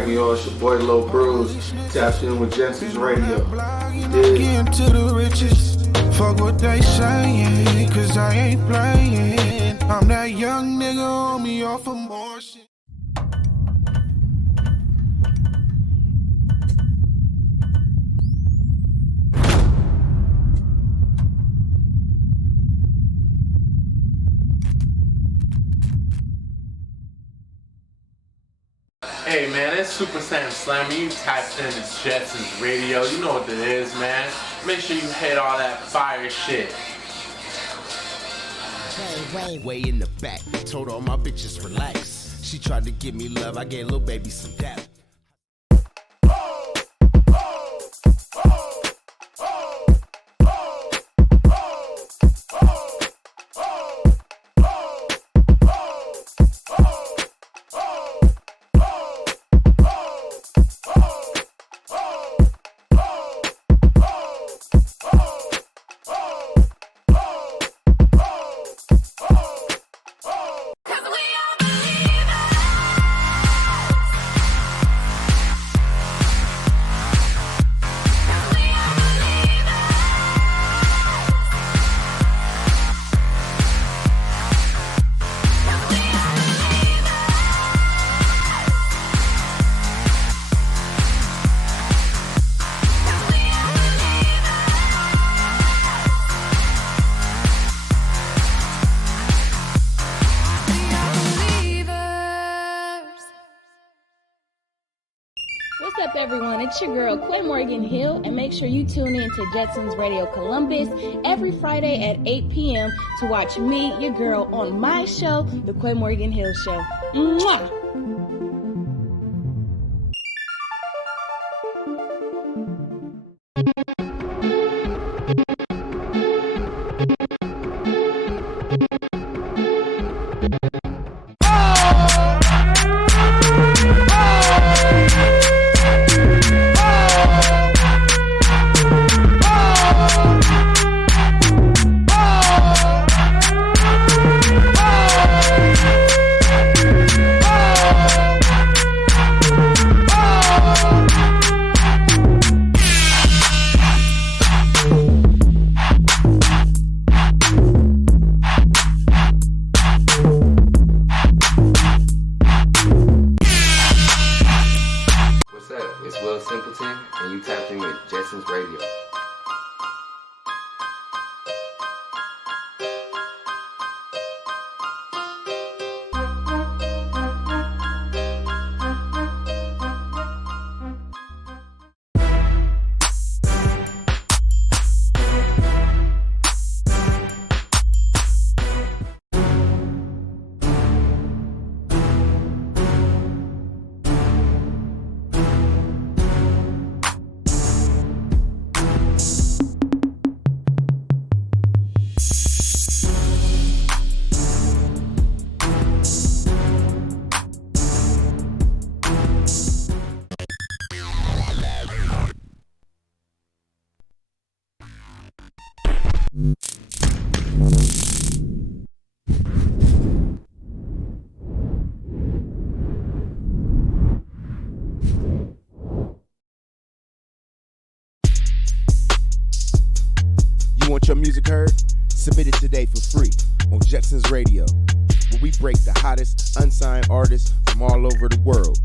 cracking, y'all? It's your boy Lil Bruce. Tapped in with Jensen's Radio. To the riches. Fuck what they saying, cause I ain't playing. I'm that young nigga on me off of more shit. Hey man, it's Super Saiyan Slammer. You tapped into Jetson's Radio. You know what it is, man. Make sure you hit all that fire shit. Way in the back. Told all my bitches relax. She tried to give me love. I gave little baby some dap. What's up, everyone? It's your girl, Quinn Morgan Hill, and make sure you tune in to Jetson's Radio Columbus every Friday at 8 p.m. to watch me, your girl, on my show, The Quinn Morgan Hill Show. Mwah! Simpleton, and you tapped in with Jetson's Radio. You want your music heard? Submit it today for free on Jetson's Radio, where we break the hottest unsigned artists from all over the world.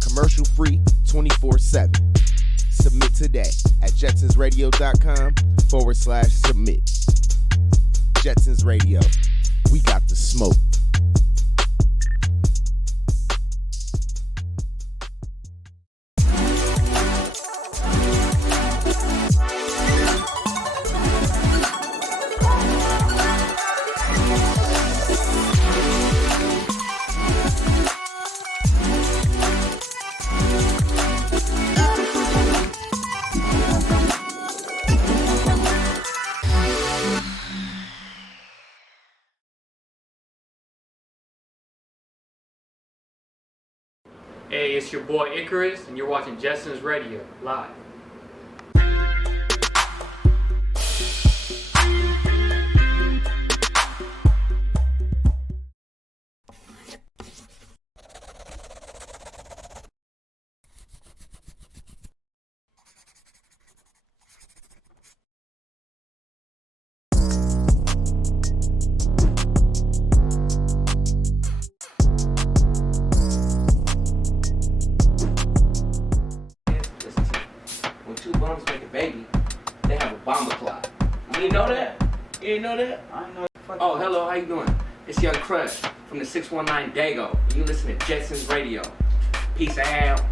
Commercial free 24/7. Submit today at jetsonsradio.com/submit. Jetson's Radio. We got the smoke. Hey, it's your boy Inquires, and you're watching Jetson's Radio live. they have a bomber clock. You didn't know that? You didn't know that? I know. Oh, hello, how you doing? It's Young Crush from the 619 Dago. You listen to Jetsons Radio. Peace out.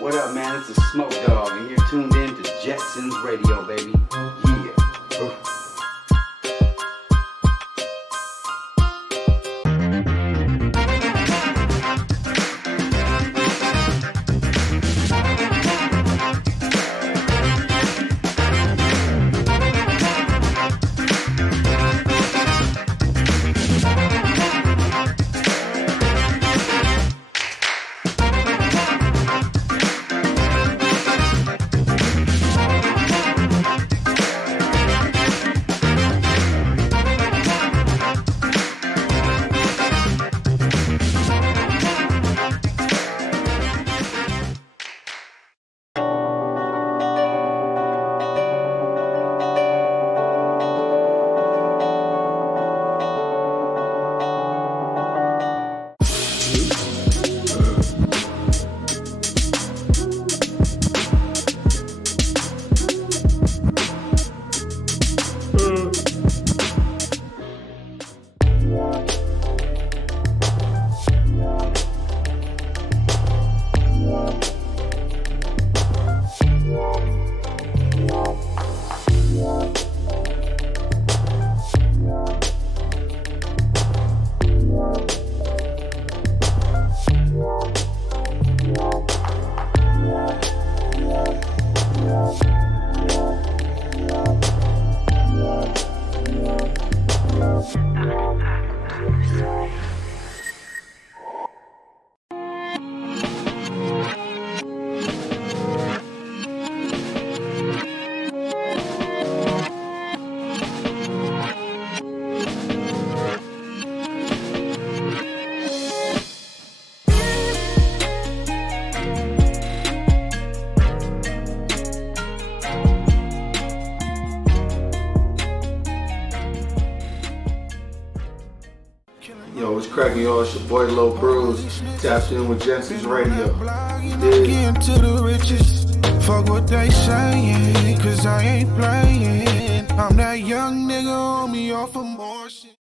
What up, man? It's the Smoke Dog, and you're tuned in to Jetsons Radio, baby. Yeah. Yo, what's cracking, y'all? It's your boy Lil Bruce. Tapped in with Jetsons Radio. Getting to the riches. Fuck what they saying, cause I ain't playing. I'm that young nigga on me off of more shit.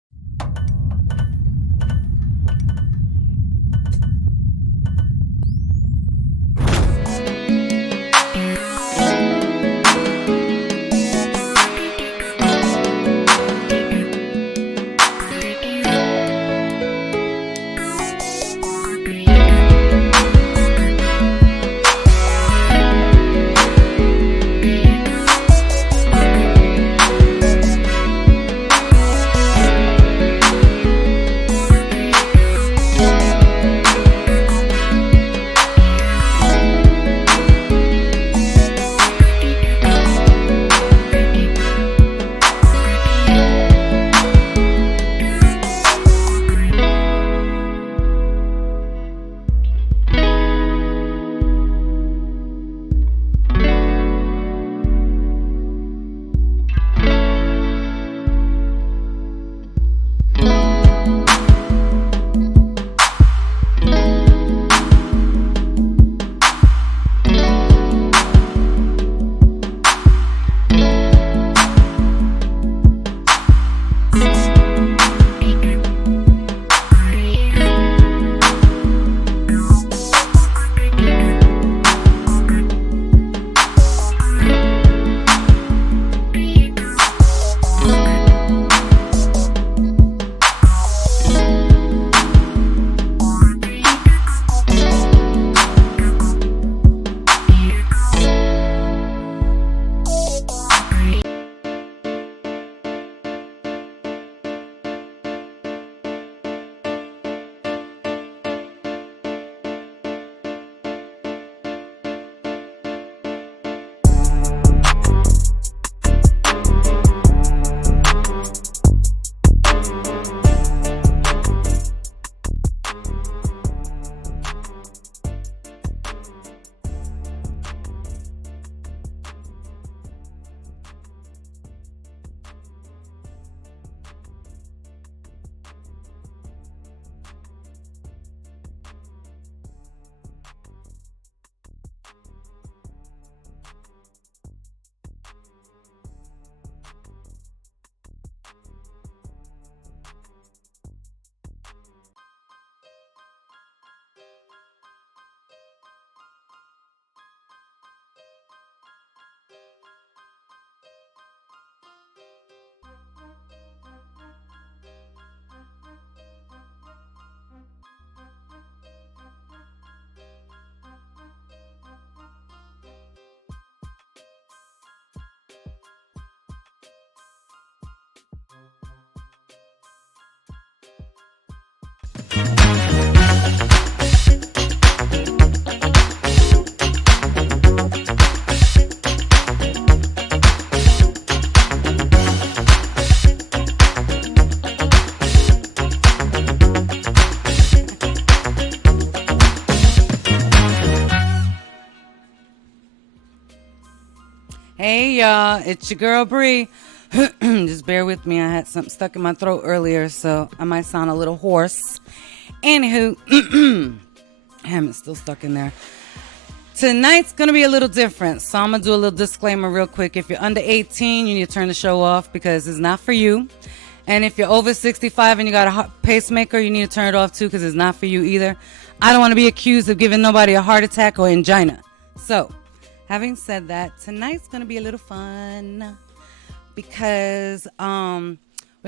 Hey y'all, it's your girl Bri. Just bear with me, I had something stuck in my throat earlier, so I might sound a little hoarse. Anywho, damn, it's still stuck in there. Tonight's gonna be a little different, so I'm gonna do a little disclaimer real quick. If you're under 18, you need to turn the show off because it's not for you. And if you're over 65 and you got a pacemaker, you need to turn it off too because it's not for you either. I don't want to be accused of giving nobody a heart attack or angina. So, having said that, tonight's going to be a little fun because we're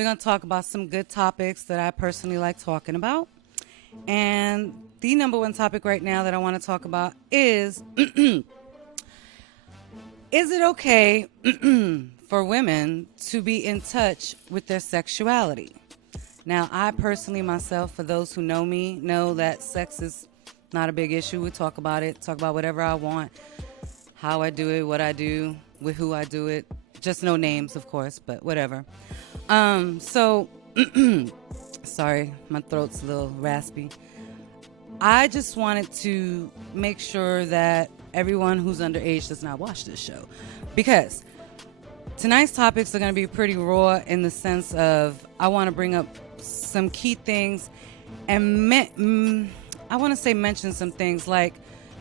going to talk about some good topics that I personally like talking about. And the number one topic right now that I want to talk about is it okay for women to be in touch with their sexuality? Now, I personally myself, for those who know me, know that sex is not a big issue. We talk about it, talk about whatever I want, how I do it, what I do, with who I do it. Just no names, of course, but whatever. So, sorry, my throat's a little raspy. I just wanted to make sure that everyone who's underage does not watch this show. Because tonight's topics are going to be pretty raw in the sense of I want to bring up some key things and I want to say mention some things like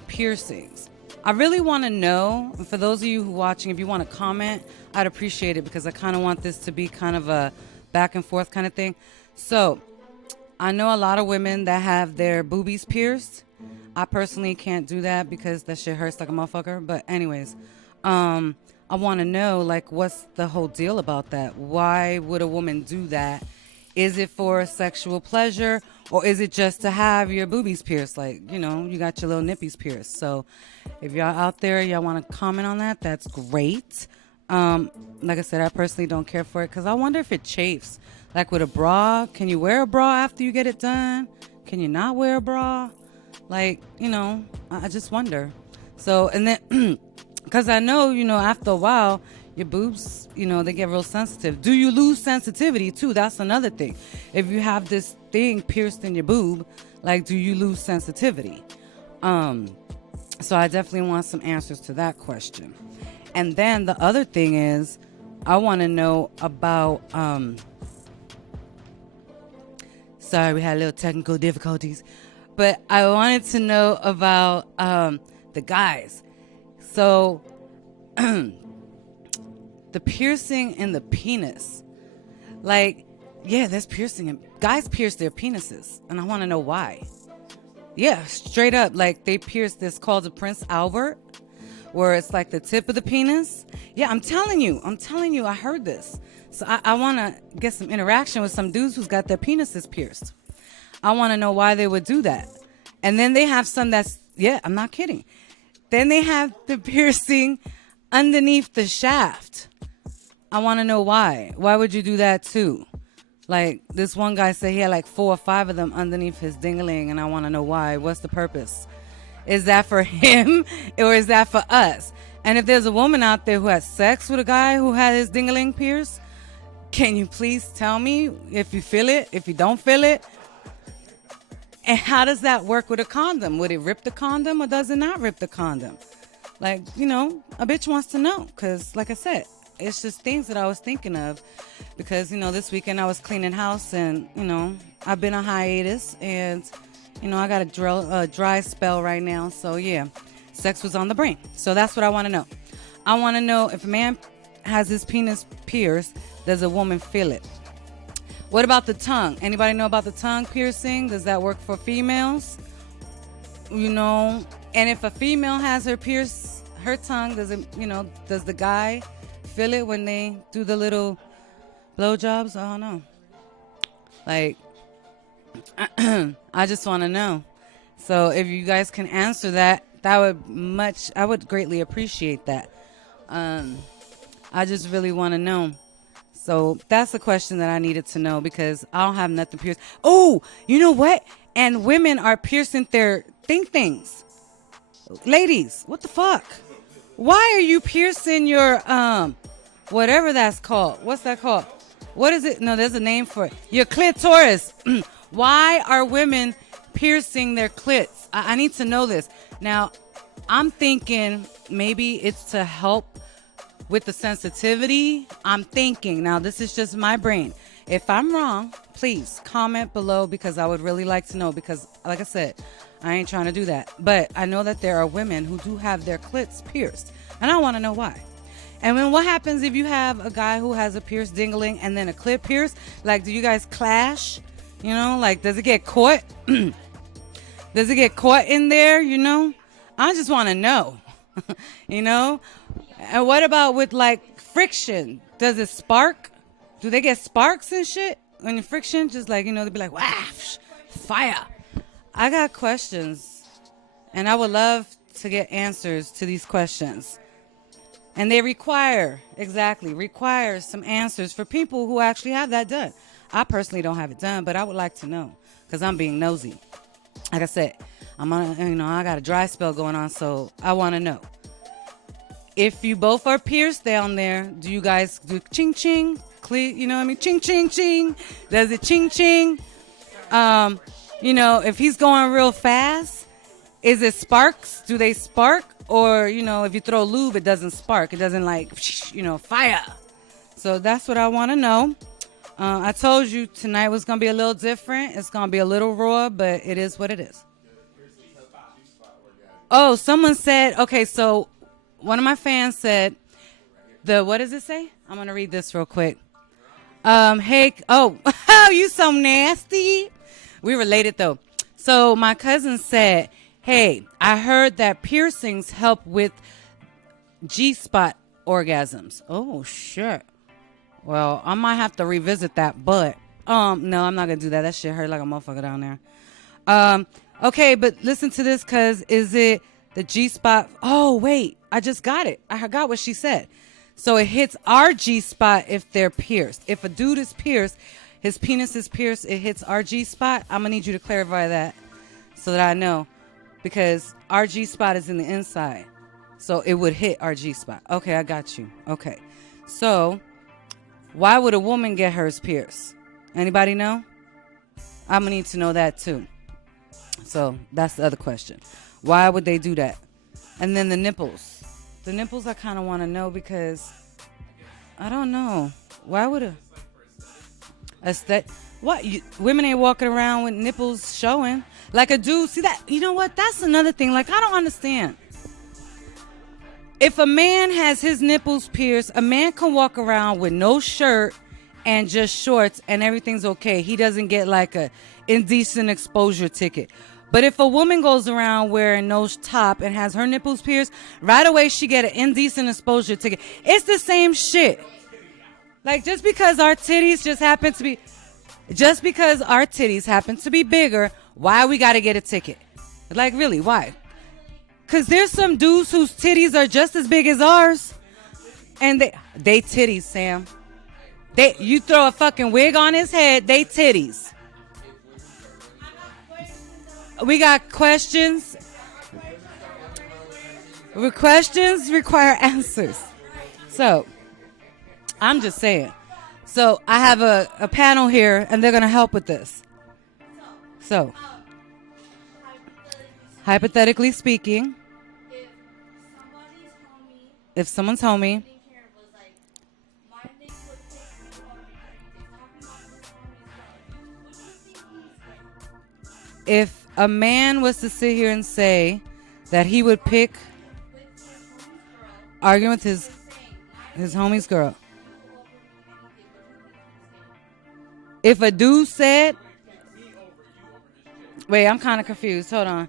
piercings. I really want to know, and for those of you who are watching, if you want to comment, I'd appreciate it because I kind of want this to be kind of a back and forth kind of thing. So, I know a lot of women that have their boobies pierced. I personally can't do that because that shit hurts like a motherfucker. But anyways, I want to know, like, what's the whole deal about that? Why would a woman do that? Is it for sexual pleasure or is it just to have your boobies pierced? Like, you know, you got your little nippies pierced. So if y'all out there, y'all want to comment on that, that's great. Like I said, I personally don't care for it because I wonder if it chafes. Like with a bra, can you wear a bra after you get it done? Can you not wear a bra? Like, you know, I just wonder. So, and then, because I know, you know, after a while, your boobs, you know, they get real sensitive. Do you lose sensitivity too? That's another thing. If you have this thing pierced in your boob, like, do you lose sensitivity? So I definitely want some answers to that question. And then the other thing is, I want to know about, sorry, we had a little technical difficulties, but I wanted to know about the guys. So, the piercing in the penis. Like, yeah, there's piercing. And guys pierce their penises, and I want to know why. Yeah, straight up. Like, they pierce this called the Prince Albert, where it's like the tip of the penis. Yeah, I'm telling you, I heard this. So I want to get some interaction with some dudes who's got their penises pierced. I want to know why they would do that. And then they have some that's, yeah, I'm not kidding. Then they have the piercing underneath the shaft. I want to know why. Why would you do that too? Like, this one guy said he had like 4 or 5 of them underneath his dingling, and I want to know why. What's the purpose? Is that for him or is that for us? And if there's a woman out there who had sex with a guy who had his dingling pierced, can you please tell me if you feel it, if you don't feel it? And how does that work with a condom? Would it rip the condom or does it not rip the condom? Like, you know, a bitch wants to know because, like I said, it's just things that I was thinking of because, you know, this weekend I was cleaning house and, you know, I've been on hiatus and, you know, I got a dry spell right now. So, yeah, sex was on the brain. So that's what I want to know. I want to know if a man has his penis pierced, does a woman feel it? What about the tongue? Anybody know about the tongue piercing? Does that work for females? You know, and if a female has her tongue, does it, you know, does the guy feel it when they do the little blowjobs? I don't know. Like, I just want to know. So if you guys can answer that, I would greatly appreciate that. I just really want to know. So that's the question that I needed to know because I don't have nothing pierced. Oh, you know what? And women are piercing their things. Ladies, what the fuck? Why are you piercing your whatever that's called? What's that called? What is it? No, there's a name for it. Your clitoris. Why are women piercing their clits? I need to know this. Now, I'm thinking maybe it's to help with the sensitivity. I'm thinking. Now, this is just my brain. If I'm wrong, please comment below because I would really like to know because, like I said, I ain't trying to do that. But I know that there are women who do have their clits pierced, and I want to know why. And then what happens if you have a guy who has a pierced dingling and then a clit pierced? Like, do you guys clash? You know, like, does it get caught? Does it get caught in there? You know, I just want to know. You know, and what about with like friction? Does it spark? Do they get sparks and shit when the friction? Just like, you know, they'd be like, wow, fire. I got questions, and I would love to get answers to these questions. And they require some answers for people who actually have that done. I personally don't have it done, but I would like to know because I'm being nosy. Like I said, I got a dry spell going on, so I want to know. If you both are pierced down there, do you guys do ching ching? You know what I mean? Ching ching ching. Does it ching ching? You know, if he's going real fast, is it sparks? Do they spark? Or, you know, if you throw lube, it doesn't spark. It doesn't like, you know, fire. So that's what I want to know. I told you tonight was going to be a little different. It's going to be a little raw, but it is what it is. Oh, someone said, okay, so one of my fans said, what does it say? I'm going to read this real quick. Hey, you so nasty. We related though. So my cousin said, hey, I heard that piercings help with G-spot orgasms. Oh, shit. Well, I might have to revisit that, but no, I'm not going to do that. That shit hurt like a motherfucker down there. Okay, but listen to this, because is it the G-spot? Oh, wait, I just got it. I got what she said. So it hits our G-spot if they're pierced. If a dude is pierced, his penis is pierced, it hits our G-spot. I'm going to need you to clarify that so that I know. Because our G-spot is in the inside. So it would hit our G-spot. Okay, I got you. Okay. So why would a woman get hers pierced? Anybody know? I'm going to need to know that too. So that's the other question. Why would they do that? And then the nipples. The nipples I kind of want to know because I don't know. Why would women ain't walking around with nipples showing. Like a dude, see that? You know what? That's another thing. Like, I don't understand. If a man has his nipples pierced, a man can walk around with no shirt and just shorts and everything's okay. He doesn't get like a indecent exposure ticket. But if a woman goes around wearing no top and has her nipples pierced, right away she get an indecent exposure ticket. It's the same shit. Like, just because our titties happen to be bigger, why we gotta get a ticket? Like, really, why? Because there's some dudes whose titties are just as big as ours. And they titties, Sam. You throw a fucking wig on his head, they titties. We got questions. Questions require answers. So, I'm just saying. So, I have a panel here, and they're going to help with this. So, hypothetically speaking, if someone's homie, if a man was to sit here and say that he would pick arguing with his homie's girl. If a dude said, wait, I'm kind of confused. Hold on.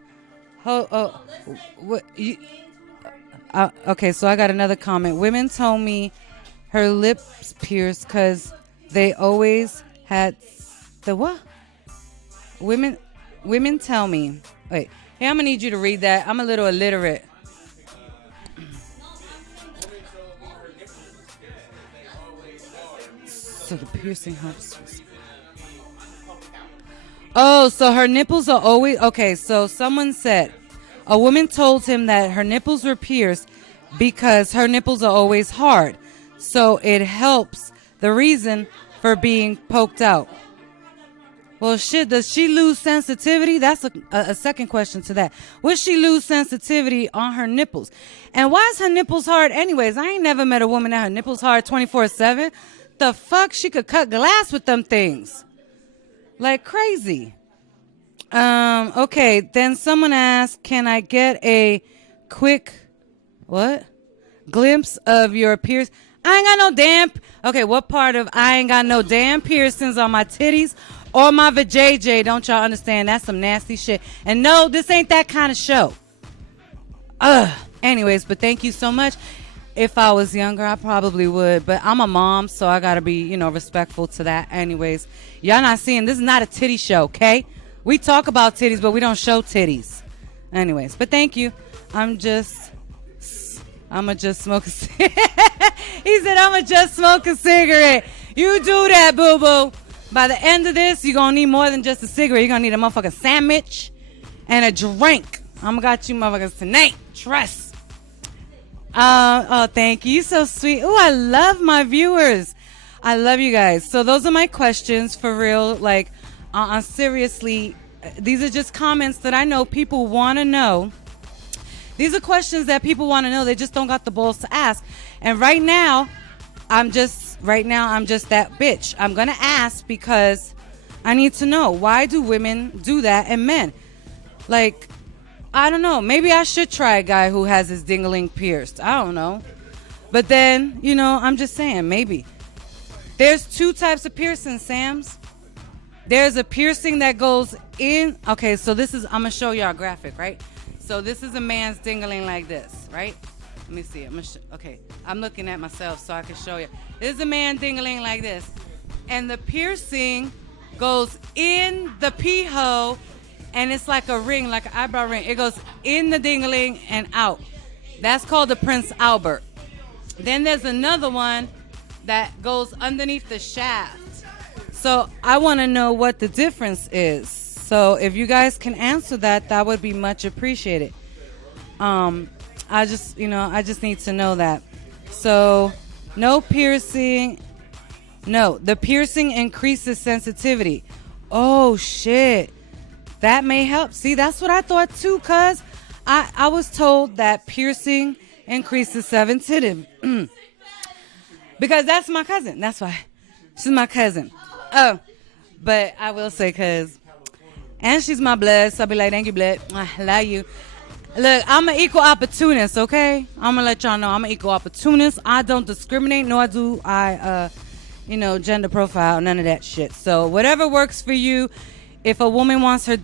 Okay, so I got another comment. Women told me her lips pierced because they always had the what? Women tell me. Wait, hey, I'm gonna need you to read that. I'm a little illiterate. So the piercing helps. Oh, so her nipples are always... Okay, so someone said a woman told him that her nipples were pierced because her nipples are always hard. So it helps the reason for being poked out. Well, shit, does she lose sensitivity? That's a second question to that. Would she lose sensitivity on her nipples? And why is her nipples hard anyways? I ain't never met a woman that her nipples hard 24/7. The fuck? She could cut glass with them things. Like crazy. Okay, then someone asked, can I get a quick, what? Glimpse of your piercing? I ain't got no damn... Okay, what part of I ain't got no damn piercings on my titties or my vajayjay? Don't y'all understand? That's some nasty shit. And no, this ain't that kind of show. Anyways, but thank you so much. If I was younger, I probably would. But I'm a mom, so I got to be, respectful to that. Anyways, y'all not seeing, this is not a titty show, okay? We talk about titties, but we don't show titties. Anyways, but thank you. I'ma just smoke a cigarette. He said, I'ma just smoke a cigarette. You do that, boo-boo. By the end of this, you're going to need more than just a cigarette. You're going to need a motherfucking sandwich and a drink. I'm got you motherfuckers tonight. Trust. Oh, thank you. You're so sweet. Oh, I love my viewers. I love you guys. So those are my questions for real. Like, seriously, these are just comments that I know people want to know. These are questions that people want to know. They just don't got the balls to ask. And right now, I'm just that bitch. I'm going to ask because I need to know, why do women do that and men? Like, I don't know. Maybe I should try a guy who has his dingling pierced. I don't know. But then, I'm just saying, maybe. There's two types of piercing, Sams. There's a piercing that goes in. Okay, so I'm going to show y'all a graphic, right? So this is a man's dingling like this, right? Let me see. Okay, I'm looking at myself so I can show you. This is a man dingling like this. And the piercing goes in the pee hole, and it's like a ring, like an eyebrow ring. It goes in the dingling and out. That's called the Prince Albert. Then there's another one that goes underneath the shaft. So I want to know what the difference is. So if you guys can answer that, that would be much appreciated. I just need to know that. So no piercing. No, the piercing increases sensitivity. Oh, shit. That may help. See, that's what I thought too, cuz I was told that piercing increases sensitivity. Because that's my cousin. That's why. She's my cousin. Oh, but I will say cuz. And she's my blood, so I'll be like, thank you, blood. I love you. Look, I'm an equal opportunist, okay? I'm going to let y'all know I'm an equal opportunist. I don't discriminate, nor do I, gender profile, none of that shit. So whatever works for you. If a woman wants her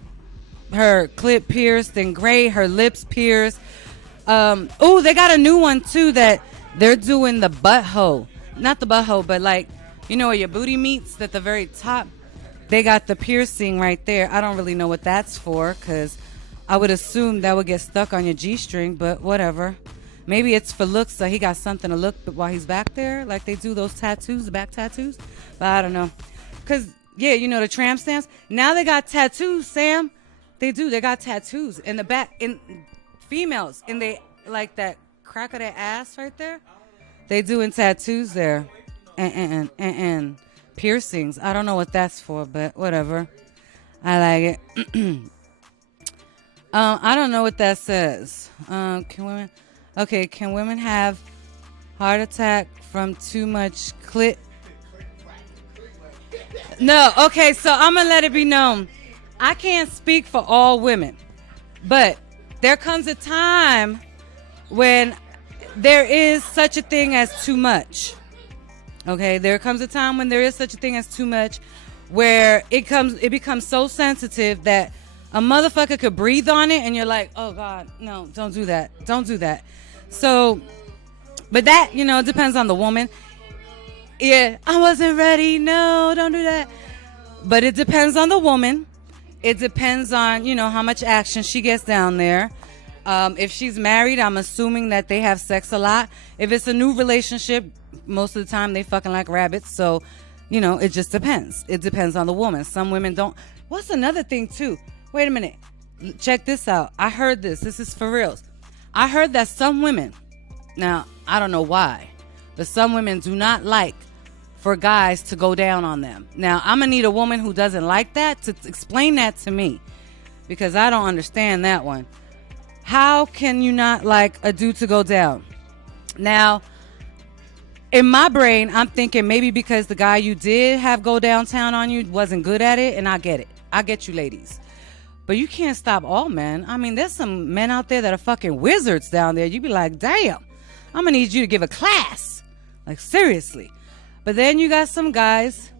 clit pierced, then great. Her lips pierced. They got a new one, too, that they're doing the butthole. Not the butthole, but like, where your booty meets at the very top. They got the piercing right there. I don't really know what that's for, because I would assume that would get stuck on your G-string, but whatever. Maybe it's for looks, so he got something to look while he's back there, like they do those tattoos, the back tattoos. But I don't know. Because, yeah, the tramp stamps. Now they got tattoos, Sam. They do. They got tattoos in the back. In females, and they, like that crack of their ass right there. They doing tattoos there. And piercings. I don't know what that's for, but whatever. I like it. I don't know what that says. Can women have heart attack from too much clit? No, okay, so I'm going to let it be known. I can't speak for all women, but there comes a time when there is such a thing as too much. Okay, there comes a time when there is such a thing as too much, where it becomes so sensitive that a motherfucker could breathe on it and you're like, oh God, no, don't do that. Don't do that. So, but that, it depends on the woman. Yeah, I wasn't ready. No, don't do that. But it depends on the woman. It depends on, how much action she gets down there. If she's married, I'm assuming that they have sex a lot. If it's a new relationship, most of the time they fucking like rabbits. So it just depends. It depends on the woman. Some women don't. What's another thing too? Wait a minute. Check this out. I heard this. This is for reals. I heard that some women, now I don't know why, but some women do not like for guys to go down on them. Now I'm gonna need a woman who doesn't like that to explain that to me, because I don't understand that one. How can you not like a dude to go down? Now, in my brain, I'm thinking maybe because the guy you did have go downtown on you wasn't good at it, and I get it. I get you ladies. But you can't stop all men. I mean, there's some men out there that are fucking wizards down there. You be like, damn, I'm gonna need you to give a class. Like, seriously. But then you got some guys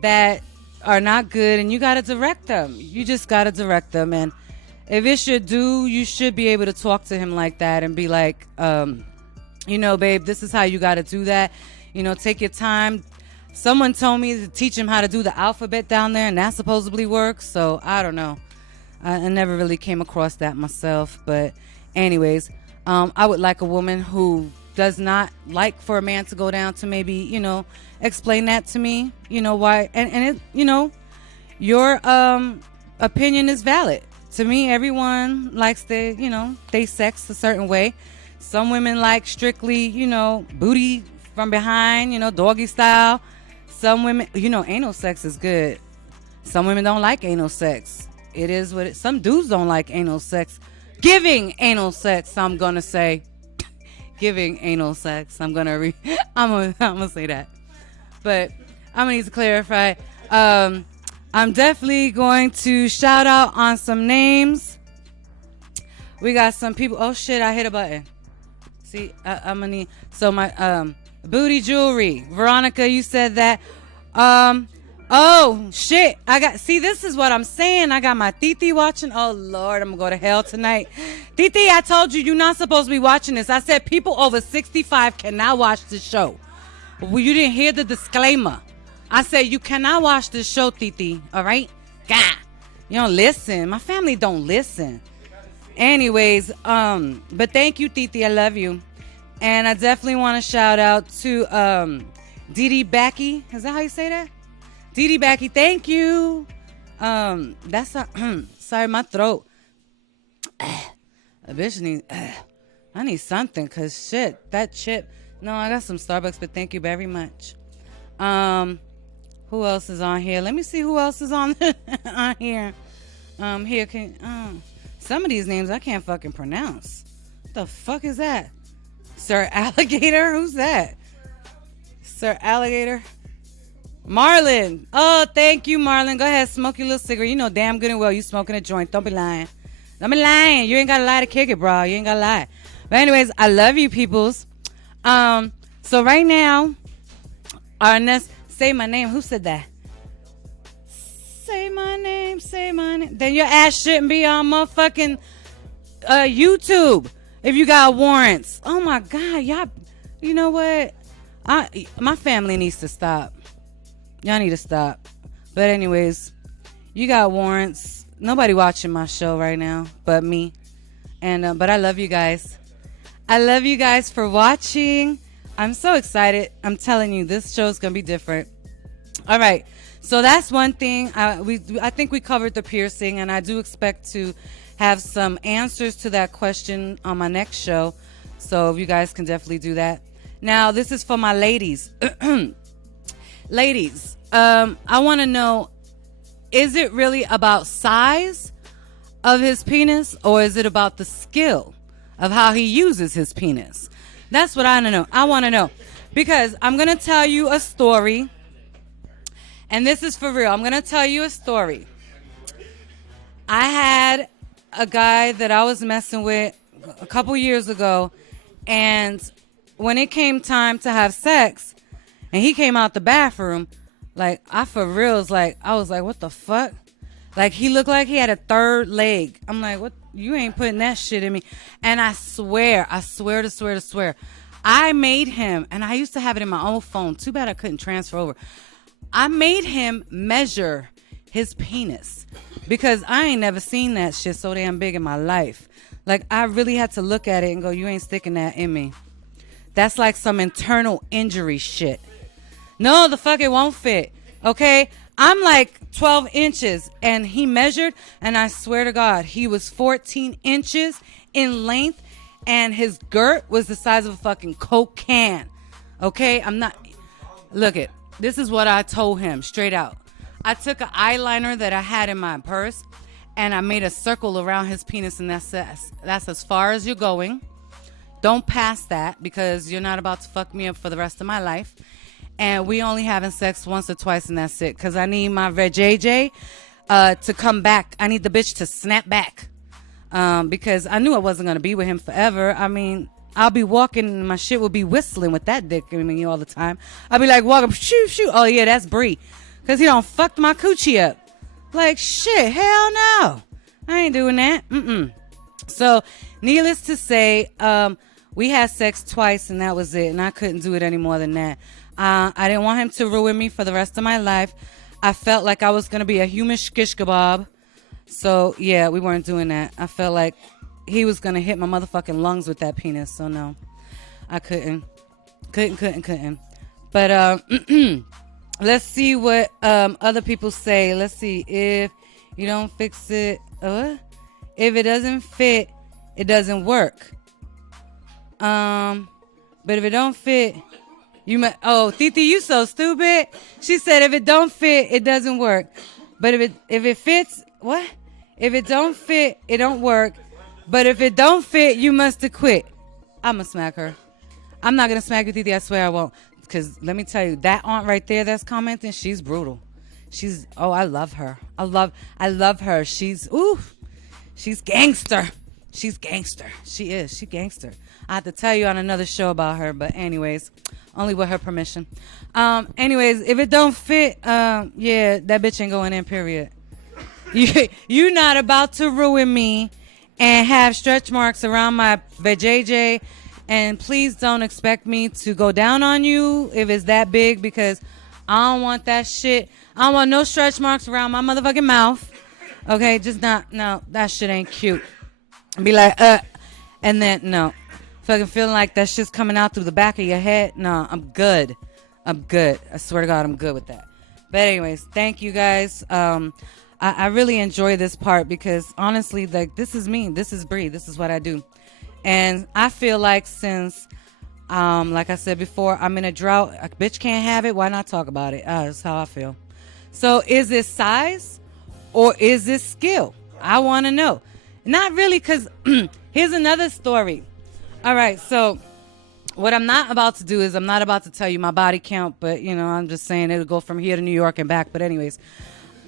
that are not good, and you gotta direct them. You just gotta direct them. And if it's your dude, you should be able to talk to him like that and be like, babe, this is how you gotta do that. Take your time. Someone told me to teach him how to do the alphabet down there, and that supposedly works. So I don't know. I never really came across that myself. But anyways, I would like a woman who does not like for a man to go down, to maybe, explain that to me, why. And it, your opinion is valid. To me, everyone likes their sex a certain way. Some women like strictly, booty from behind, doggy style. Some women, anal sex is good. Some women don't like anal sex. It is what it. Some dudes don't like anal sex. Giving anal sex, I'm gonna say. Giving anal sex. I'm gonna say that. But I'm gonna need to clarify. I'm definitely going to shout out on some names. We got some people. Oh shit! I hit a button. See, I'm gonna need. So my booty jewelry. Veronica, you said that. Oh shit! This is what I'm saying. I got my Titi watching. Oh Lord, I'm gonna go to hell tonight. Titi, I told you you're not supposed to be watching this. I said people over 65 cannot watch this show. Well, you didn't hear the disclaimer. I said you cannot watch this show, Titi. All right? God, you don't listen. My family don't listen. Anyways, but thank you, Titi. I love you. And I definitely want to shout out to Didi Backy. Is that how you say that? Didi Backy, thank you. That's sorry, my throat. A bitch needs. I need something, cause shit, that chip. No, I got some Starbucks, but thank you very much. Who else is on here? Let me see who else is on on here. Here can some of these names I can't fucking pronounce. What the fuck is that? Sir Alligator? Who's that? Sir Alligator? Marlon. Oh, thank you, Marlon. Go ahead, smoke your little cigarette. You know damn good and well you smoking a joint. Don't be lying. Don't be lying. You ain't got to lie to kick it, bro. You ain't got to lie. But anyways, I love you, peoples. So right now, our next, say my name. Who said that? Say my name, say my name. Then your ass shouldn't be on motherfucking YouTube if you got warrants. Oh my God, y'all. You know what? My family needs to stop. Y'all need to stop. But anyways, you got warrants. Nobody watching my show right now but me. And but I love you guys. I love you guys for watching. I'm so excited. I'm telling you, this show is gonna be different. All right. So that's one thing. I think we covered the piercing, and I do expect to have some answers to that question on my next show. So you guys can definitely do that. Now, this is for my ladies. Ladies, I want to know, is it really about size of his penis, or is it about the skill of how he uses his penis? That's what I know. I want to know, because I'm going to tell you a story, and this is for real. I'm going to tell you a story. I had a guy that I was messing with a couple years ago, and when it came time to have sex, and he came out the bathroom, like, I for reals, like, I was like, what the fuck? Like, he looked like he had a third leg. I'm like, what? You ain't putting that shit in me. And I swear, I made him, and I used to have it in my own phone. Too bad I couldn't transfer over. I made him measure his penis, because I ain't never seen that shit so damn big in my life. Like, I really had to look at it and go, you ain't sticking that in me. That's like some internal injury shit. No, the fuck it won't fit. Okay? I'm like 12 inches and he measured and I swear to God, he was 14 inches in length and his girt was the size of a fucking Coke can. Okay? I'm not... Look it. This is what I told him straight out. I took an eyeliner that I had in my purse and I made a circle around his penis and that's as far as you're going. Don't pass that because you're not about to fuck me up for the rest of my life. And we only having sex once or twice and that's it. Because I need my JJ to come back. I need the bitch to snap back. Because I knew I wasn't going to be with him forever. I mean, I'll be walking and my shit will be whistling with that dick in me all the time. I'll be like walking, shoot, shoot. Oh, yeah, that's Bri. Because he don't fucked my coochie up. Like, shit, hell no. I ain't doing that. So, needless to say, we had sex twice and that was it. And I couldn't do it any more than that. I didn't want him to ruin me for the rest of my life. I felt like I was going to be a human shish kebab. So, yeah, we weren't doing that. I felt like he was going to hit my motherfucking lungs with that penis. So, no, I couldn't. Couldn't. But let's see what other people say. Let's see. If you don't fix it, if it doesn't fit, it doesn't work. But if it don't fit... Titi, you so stupid. She said if it don't fit, it doesn't work. But if it fits, what? If it don't fit, it don't work. But if it don't fit, you must have quit. I'ma smack her. I'm not gonna smack you, Titi. I swear I won't. Because let me tell you, that aunt right there that's commenting, she's brutal. I love her. I love her. She's gangster. She's gangster. She is. She gangster. I have to tell you on another show about her, but anyways, only with her permission. Anyways, if it don't fit, that bitch ain't going in, period. You not about to ruin me and have stretch marks around my vajayjay, and please don't expect me to go down on you if it's that big because I don't want that shit. I don't want no stretch marks around my motherfucking mouth. Okay, just no, that shit ain't cute. Be like, and then, no. Fucking feeling like that shit's coming out through the back of your head. No, I'm good. I swear to God, I'm good with that. But anyways, thank you guys. I really enjoy this part because honestly, like, this is me. This is Bri. This is what I do. And I feel like since, like I said before, I'm in a drought. A bitch can't have it. Why not talk about it? That's how I feel. So is it size or is it skill? I want to know. Not really, because here's another story. All right, so what I'm not about to do is I'm not about to tell you my body count, but, I'm just saying it'll go from here to New York and back. But anyways,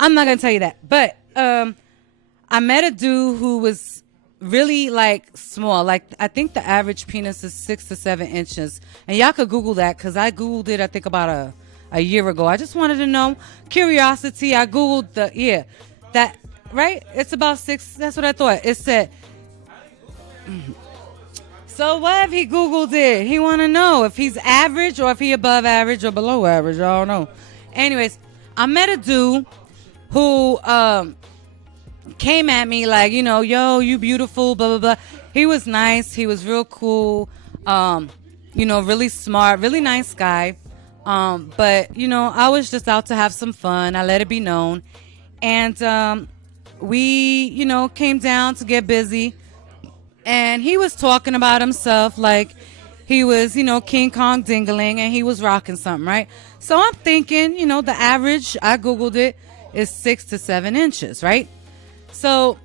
I'm not going to tell you that. But I met a dude who was really, like, small. Like, I think the average penis is 6 to 7 inches. And y'all could Google that because I Googled it, I think, about a year ago. I just wanted to know. Curiosity, I Googled that, right? It's about 6. That's what I thought. It said... So what if he Googled it? He want to know if he's average or if he above average or below average. I don't know. Anyways, I met a dude who came at me like, yo, you beautiful, blah, blah, blah. He was nice. He was real cool. Really smart, really nice guy. But, I was just out to have some fun. I let it be known. And we, came down to get busy. And he was talking about himself like he was, King Kong dingling and he was rocking something, right? So I'm thinking, the average, I Googled it, is 6 to 7 inches, right? So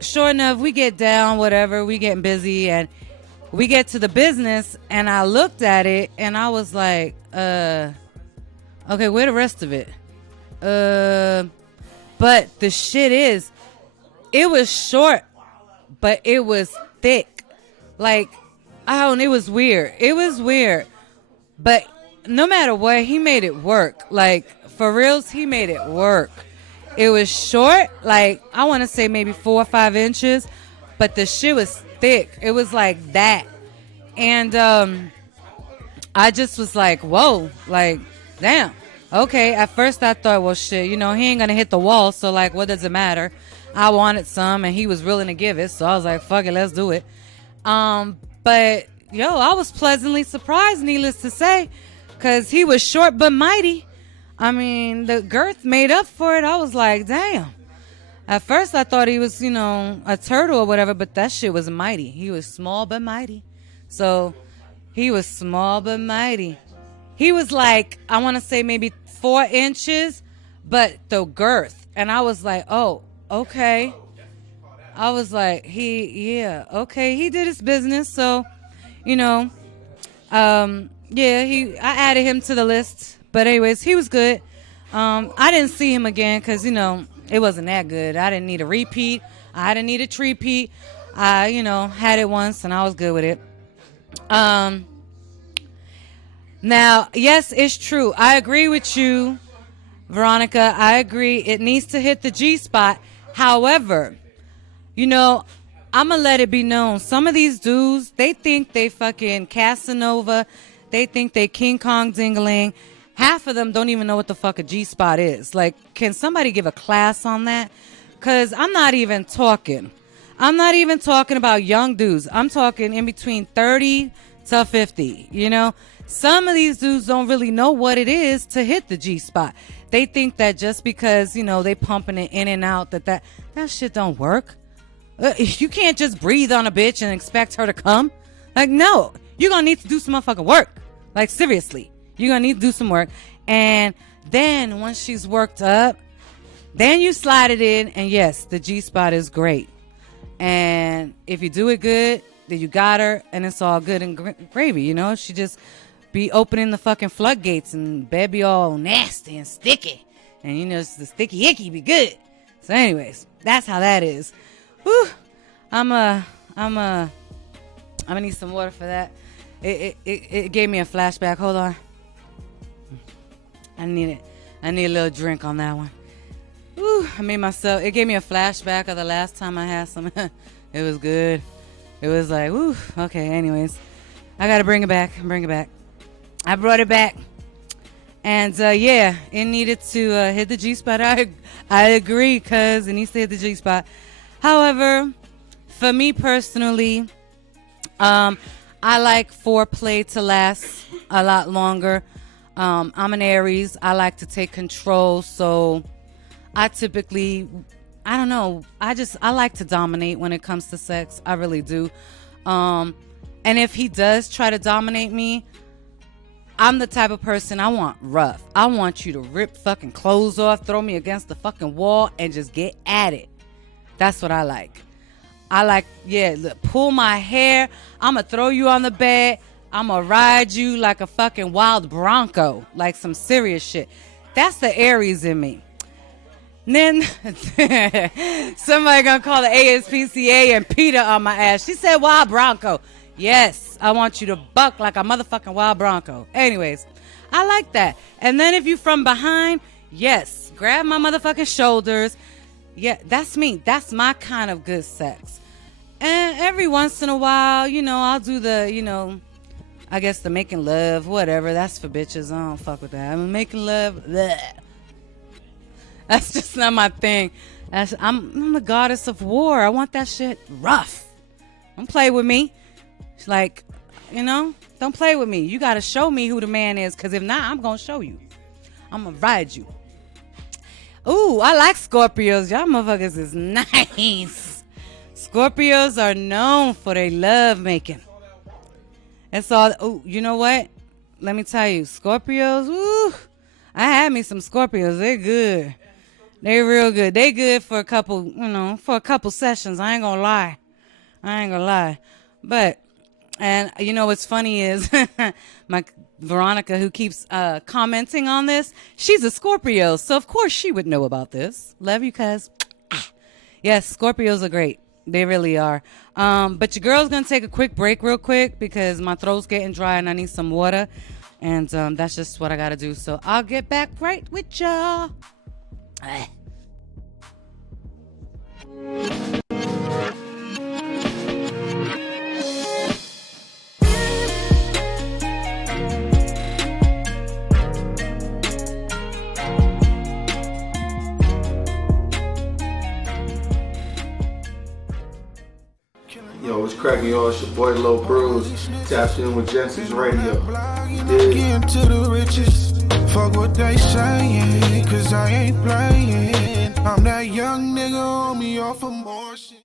sure enough, we get down, whatever, we getting busy and we get to the business and I looked at it and I was like, okay, where the rest of it? But the shit is, it was short, but it was thick. Like, it was weird. It was weird. But no matter what, he made it work. Like, for reals, he made it work. It was short, like, I want to say maybe 4 or 5 inches, but the shit was thick. It was like that. And I just was like, whoa, like, damn. Okay, at first I thought, well, shit, he ain't going to hit the wall, so, like, what does it matter? I wanted some, and he was willing to give it, so I was like, fuck it, let's do it. But, I was pleasantly surprised, needless to say, because he was short but mighty. I mean, the girth made up for it. I was like, damn. At first, I thought he was, a turtle or whatever, but that shit was mighty. He was small but mighty. So, he was small but mighty. He was like, I want to say maybe 4 inches, but the girth. And I was like, oh, okay. I was like, okay. He did his business. So, I added him to the list. But anyways, he was good. I didn't see him again because, it wasn't that good. I didn't need a repeat. I didn't need a trepeat. I, had it once and I was good with it. Now, yes, it's true. I agree with you, Veronica. I agree. It needs to hit the G-spot. However, I'm going to let it be known. Some of these dudes, they think they fucking Casanova. They think they King Kong Dingaling. Half of them don't even know what the fuck a G-spot is. Like, can somebody give a class on that? Because I'm not even talking about young dudes. I'm talking in between 30 to 50, Some of these dudes don't really know what it is to hit the G-spot. They think that just because, they pumping it in and out, that shit don't work. You can't just breathe on a bitch and expect her to come. Like, no. You're going to need to do some motherfucking work. Like, seriously. You're going to need to do some work. And then once she's worked up, then you slide it in. And yes, the G-spot is great. And if you do it good, then you got her. And it's all good and gravy, She just be opening the fucking floodgates and bed be all nasty and sticky. And, the sticky icky be good. So anyways, that's how that is. Whew. I'm gonna need some water for that. It gave me a flashback. Hold on. I need a little drink on that one. Whew, it gave me a flashback of the last time I had some. It was good. It was like, whew, okay, anyways. I gotta bring it back. I brought it back. And it needed to hit the G-spot. I agree, cuz it needs to hit the G-spot. However, for me personally, I like foreplay to last a lot longer. I'm an Aries. I like to take control. So I typically, I don't know. I like to dominate when it comes to sex. I really do. And if he does try to dominate me, I'm the type of person I want rough. I want you to rip fucking clothes off, throw me against the fucking wall, and just get at it. That's what I like. Look, pull my hair. I'm going to throw you on the bed. I'm going to ride you like a fucking wild bronco. Like some serious shit. That's the Aries in me. And then somebody going to call the ASPCA and Peter on my ass. She said wild bronco. Yes, I want you to buck like a motherfucking wild bronco. Anyways, I like that. And then if you from behind, yes, grab my motherfucking shoulders. Yeah, that's me. That's my kind of good sex. And every once in a while, I'll do the, I guess the making love, whatever. That's for bitches. I don't fuck with that. I'm making love. Bleh. That's just not my thing. I'm the goddess of war. I want that shit rough. Don't play with me. Like, don't play with me. You got to show me who the man is. Because if not, I'm going to show you. I'm going to ride you. Ooh, I like Scorpios. Y'all motherfuckers is nice. Scorpios are known for their love making. That's all. Ooh, you know what? Let me tell you. Scorpios, ooh. I had me some Scorpios. They're good. They're real good. They good for a couple, sessions. I ain't gonna lie. But, and what's funny is my Veronica, who keeps commenting on this, she's a Scorpio, so of course she would know about this. Love you, cuz. Yes, Scorpios are great. They really are. But your girl's gonna take a quick break real quick because my throat's getting dry and I need some water. And that's just what I gotta do. So I'll get back right with y'all. Yo, what's cracking? cracking, y'all? It's your boy Lil Bruce. Tapped in with Jensen's Radio. Getting to the riches. Fuck what they saying, cause I ain't playing. I'm that young nigga on me off of more shit.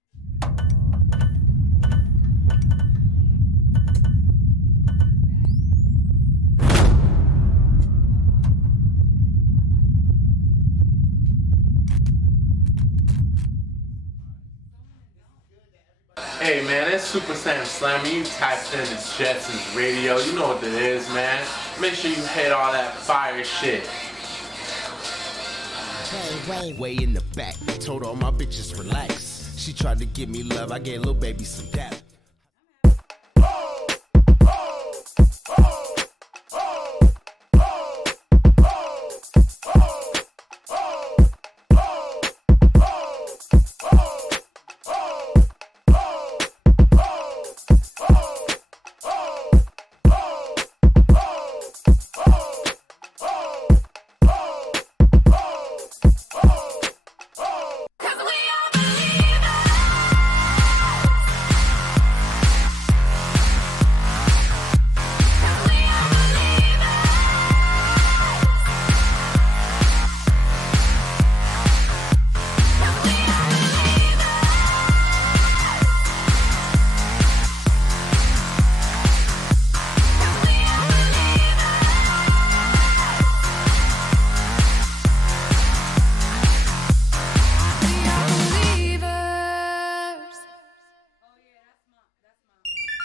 Hey man, it's Super Sam Slammer. You tapped into Jetson's Radio. You know what it is, man. Make sure you hit all that fire shit. Way in the back, told all my bitches relax. She tried to give me love, I gave little baby some dap.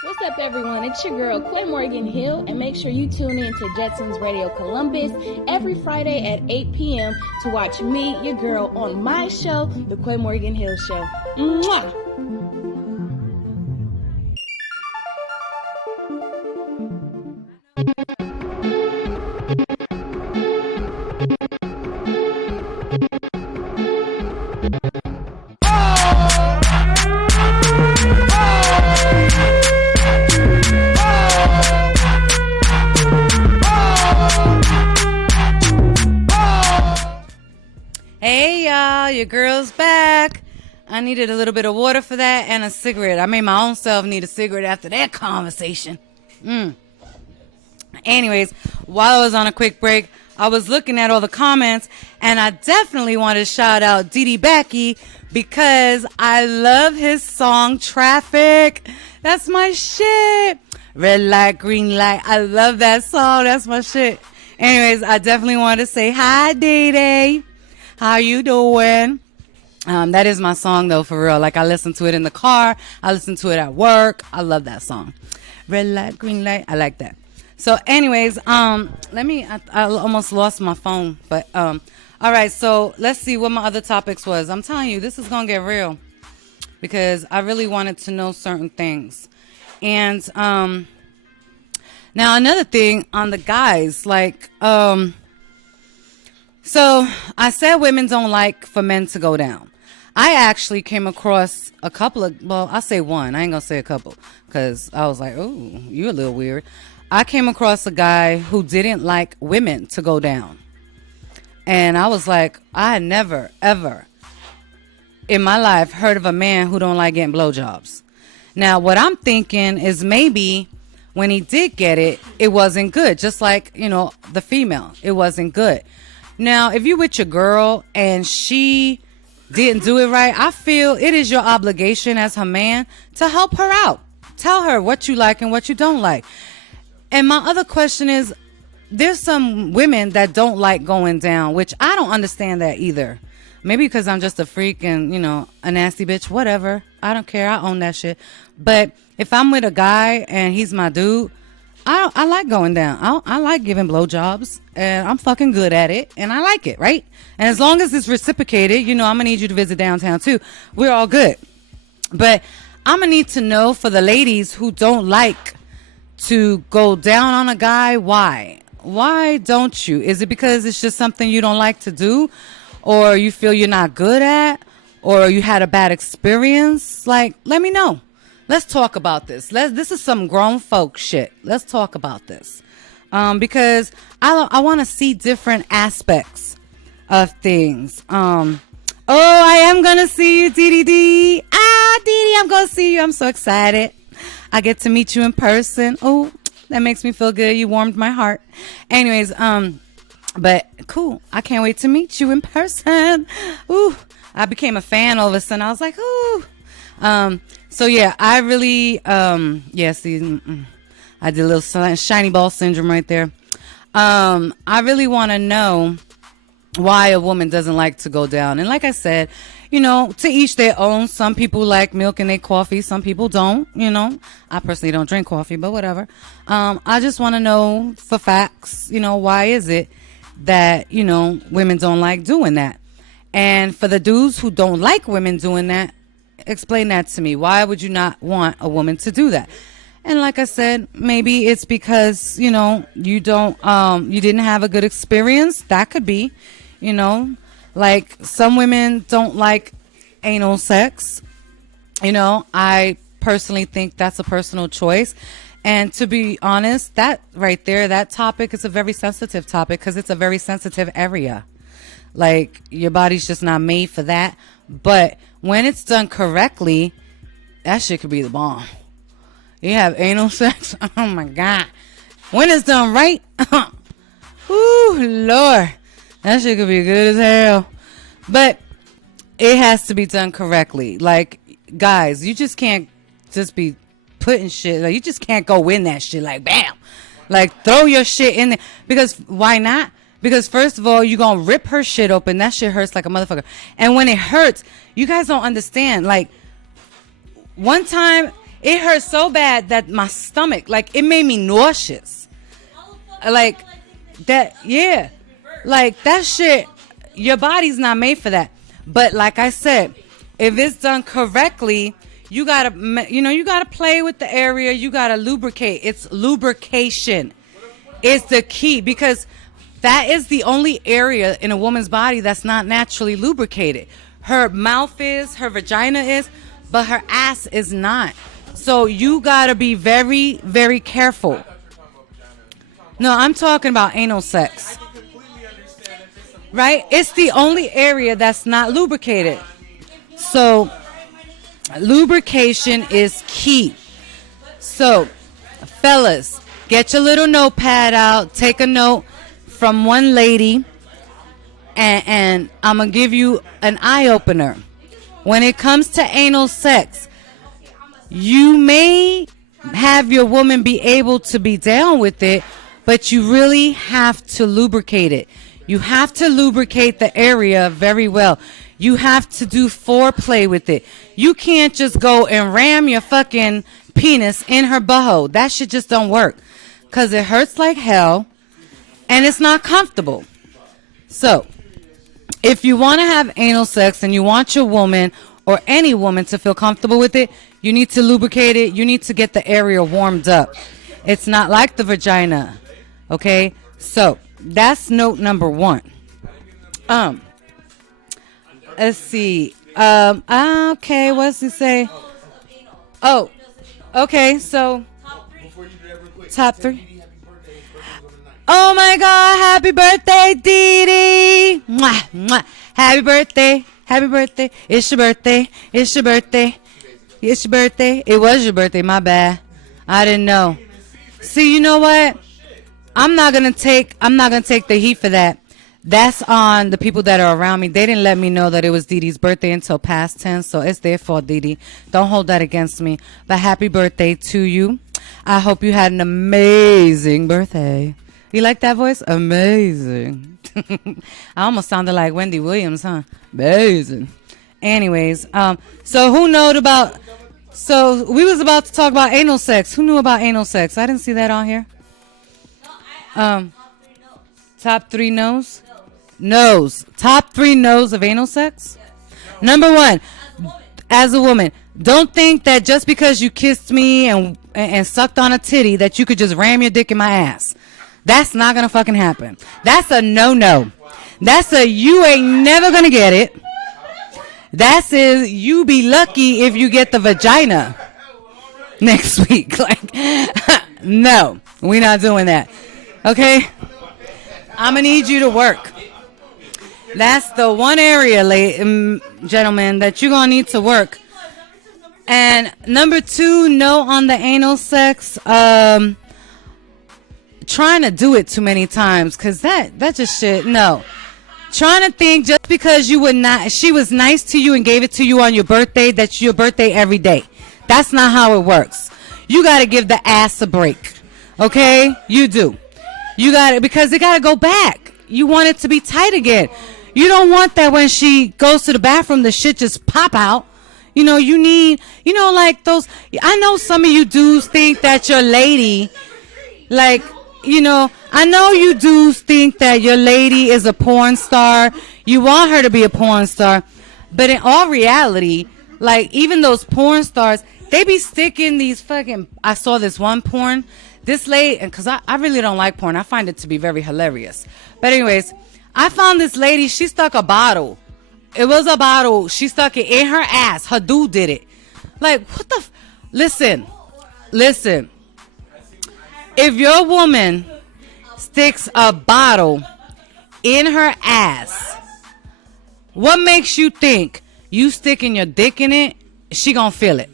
What's up, everyone? It's your girl, Quinn Morgan Hill, and make sure you tune in to Jetson's Radio Columbus every Friday at 8 p.m. to watch me, your girl, on my show, The Quinn Morgan Hill Show. Mwah! Hey y'all, your girl's back. I needed a little bit of water for that and a cigarette. I made my own self need a cigarette after that conversation. Anyways, while I was on a quick break, I was looking at all the comments, and I definitely want to shout out Didi Becky because I love his song Traffic. That's my shit. Red light, green light. I love that song. That's my shit. Anyways, I definitely want to say hi, Didi. How you doing? That is my song, though, for real. Like, I listen to it in the car. I listen to it at work. I love that song. Red light, green light. I like that. So, anyways, I almost lost my phone. But, all right, so let's see what my other topics was. I'm telling you, this is going to get real because I really wanted to know certain things. And now another thing on the guys, like, so I said women don't like for men to go down. I actually came across a couple of, well, I'll say one. I ain't going to say a couple because I was like, oh, you're a little weird. I came across a guy who didn't like women to go down. And I was like, I had never, ever in my life heard of a man who don't like getting blowjobs. Now, what I'm thinking is maybe when he did get it, it wasn't good. Just like, you know, the female, it wasn't good. Now, if you with your girl and she didn't do it right, I feel it is your obligation as her man to help her out. Tell her what you like and what you don't like. And my other question is, there's some women that don't like going down, which I don't understand that either. Maybe because I'm just a freak and, you know, a nasty bitch, whatever. I don't care. I own that shit. But if I'm with a guy and he's my dude, I like going down. I like giving blowjobs, and I'm fucking good at it, and I like it, right? And as long as it's reciprocated, you know, I'm going to need you to visit downtown, too. We're all good. But I'm going to need to know for the ladies who don't like to go down on a guy, why? Why don't you? Is it because it's just something you don't like to do, or you feel you're not good at, or you had a bad experience? Like, let me know. Let's talk about this. This is some grown folk shit. Let's talk about this. Because I want to see different aspects of things. I am going to see you, Didi. Didi, I'm going to see you. I'm so excited. I get to meet you in person. Oh, that makes me feel good. You warmed my heart. Anyways, but cool. I can't wait to meet you in person. Ooh, I became a fan all of a sudden. I was like, ooh. So yeah, I really, see, I did a little shiny ball syndrome right there. I really want to know why a woman doesn't like to go down. And like I said, to each their own. Some people like milk in their coffee. Some people don't, I personally don't drink coffee, but whatever. I just want to know for facts, why is it that, women don't like doing that? And for the dudes who don't like women doing that, explain that to me. Why would you not want a woman to do that? And like I said, maybe it's because, you didn't have a good experience. That could be, like some women don't like anal sex. I personally think that's a personal choice. And to be honest, that right there, that topic is a very sensitive topic because it's a very sensitive area. Like your body's just not made for that. But when it's done correctly, that shit could be the bomb. You have anal sex? Oh my God. When it's done right, ooh, Lord, that shit could be good as hell. But it has to be done correctly. Like, guys, you just can't just be putting shit. Like, you just can't go in that shit like, bam. Like, throw your shit in there. Because why not? Because first of all, you're going to rip her shit open. That shit hurts like a motherfucker. And when it hurts, you guys don't understand. Like, one time, it hurt so bad that my stomach, like, it made me nauseous. Like, that, yeah. Like, that shit, your body's not made for that. But like I said, if it's done correctly, you gotta play with the area. You gotta lubricate. It's lubrication. It's the key because that is the only area in a woman's body that's not naturally lubricated. Her mouth is, her vagina is, but her ass is not. So you gotta be very, very careful. No, I'm talking about anal sex. Right? It's the only area that's not lubricated. So lubrication is key. So, fellas, get your little notepad out. Take a note from one lady. And I'm going to give you an eye-opener. When it comes to anal sex, you may have your woman be able to be down with it, but you really have to lubricate it. You have to lubricate the area very well. You have to do foreplay with it. You can't just go and ram your fucking penis in her butthole. That shit just don't work. Because it hurts like hell. And it's not comfortable. So, if you want to have anal sex and you want your woman or any woman to feel comfortable with it, you need to lubricate it. You need to get the area warmed up. It's not like the vagina. Okay? So, that's note number one. Let's see. Okay, what's it say? Oh, okay, so top three. Oh my God, happy birthday, Dee Dee. Mwah, mwah. Happy birthday. Happy birthday. It's your birthday. It's your birthday. It's your birthday. It was your birthday, my bad. I didn't know. See, you know what? I'm not gonna take the heat for that. That's on the people that are around me. They didn't let me know that it was Dee Dee's birthday until past tense, so it's their fault, Dee Dee. Don't hold that against me. But happy birthday to you. I hope you had an amazing birthday. You like that voice? Amazing. I almost sounded like Wendy Williams, huh? Amazing. Anyways, so who knowed about... So we was about to talk about anal sex. Who knew about anal sex? I didn't see that on here. Top three no's? No's. Top three no's of anal sex? Number one, as a woman, don't think that just because you kissed me and sucked on a titty that you could just ram your dick in my ass. That's not gonna fucking happen. That's a no-no. That's a you ain't never gonna get it. That says you be lucky if you get the vagina next week. Like, no, we're not doing that. Okay? I'm going to need you to work. That's the one area, gentlemen, that you're going to need to work. And number 2, no on the anal sex. Trying to do it too many times, because that just shit. No. Trying to think just because she was nice to you and gave it to you on your birthday, that's your birthday every day. That's not how it works. You got to give the ass a break. Okay? You do. You got it, because it got to go back. You want it to be tight again. You don't want that when she goes to the bathroom, the shit just pop out. You know, you need, like those. I know some of you dudes think that your lady, like, I know you dudes think that your lady is a porn star. You want her to be a porn star. But in all reality, like, even those porn stars, they be sticking these fucking. I saw this one porn. This lady, because I really don't like porn. I find it to be very hilarious. But anyways, I found this lady. She stuck a bottle. It was a bottle. She stuck it in her ass. Her dude did it. Like, what the? Listen. If your woman sticks a bottle in her ass, what makes you think you sticking your dick in it, she gonna feel it?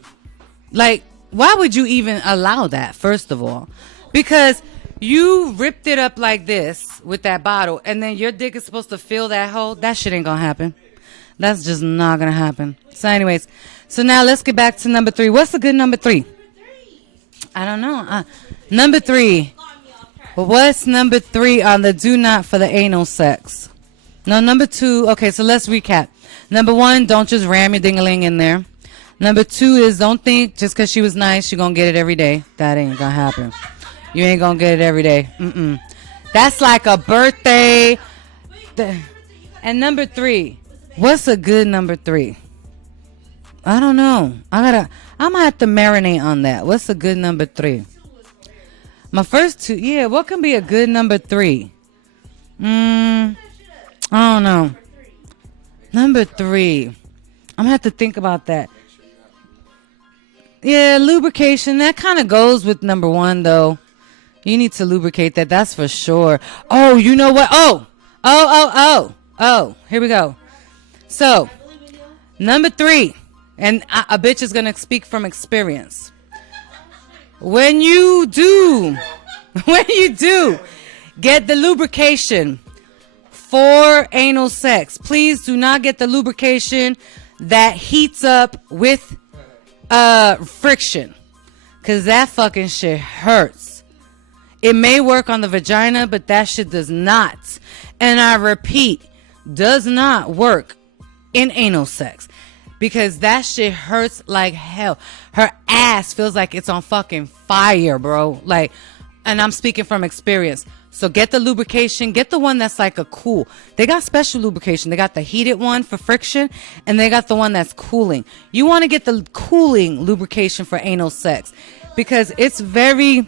Like, why would you even allow that, first of all? Because you ripped it up like this with that bottle, and then your dick is supposed to fill that hole. That shit ain't gonna happen. That's just not gonna happen. So anyways, so now let's get back to number 3. What's a good number 3? I don't know. Number 3. What's number 3 on the do not for the anal sex? No, number 2. Okay, so let's recap. Number 1, don't just ram your ding-a-ling in there. Number 2 is don't think just because she was nice, you're going to get it every day. That ain't going to happen. You ain't going to get it every day. That's like a birthday. And number 3. What's a good number 3? I don't know. I'm going to have to marinate on that. What's a good number 3? My first 2, yeah, what can be a good number 3? I don't know. Number 3. I'm going to have to think about that. Yeah, lubrication. That kind of goes with number 1, though. You need to lubricate that. That's for sure. Oh, you know what? Oh, here we go. So, number 3. And a bitch is going to speak from experience. When you do get the lubrication for anal sex, please do not get the lubrication that heats up with friction, because that fucking shit hurts. It may work on the vagina, but that shit does not, and I repeat, does not work in anal sex, because that shit hurts like hell. Her ass feels like it's on fucking fire, bro. Like, and I'm speaking from experience. So get the lubrication. Get the one that's like a cool. They got special lubrication. They got the heated one for friction, and they got the one that's cooling. You want to get the cooling lubrication for anal sex, because it's very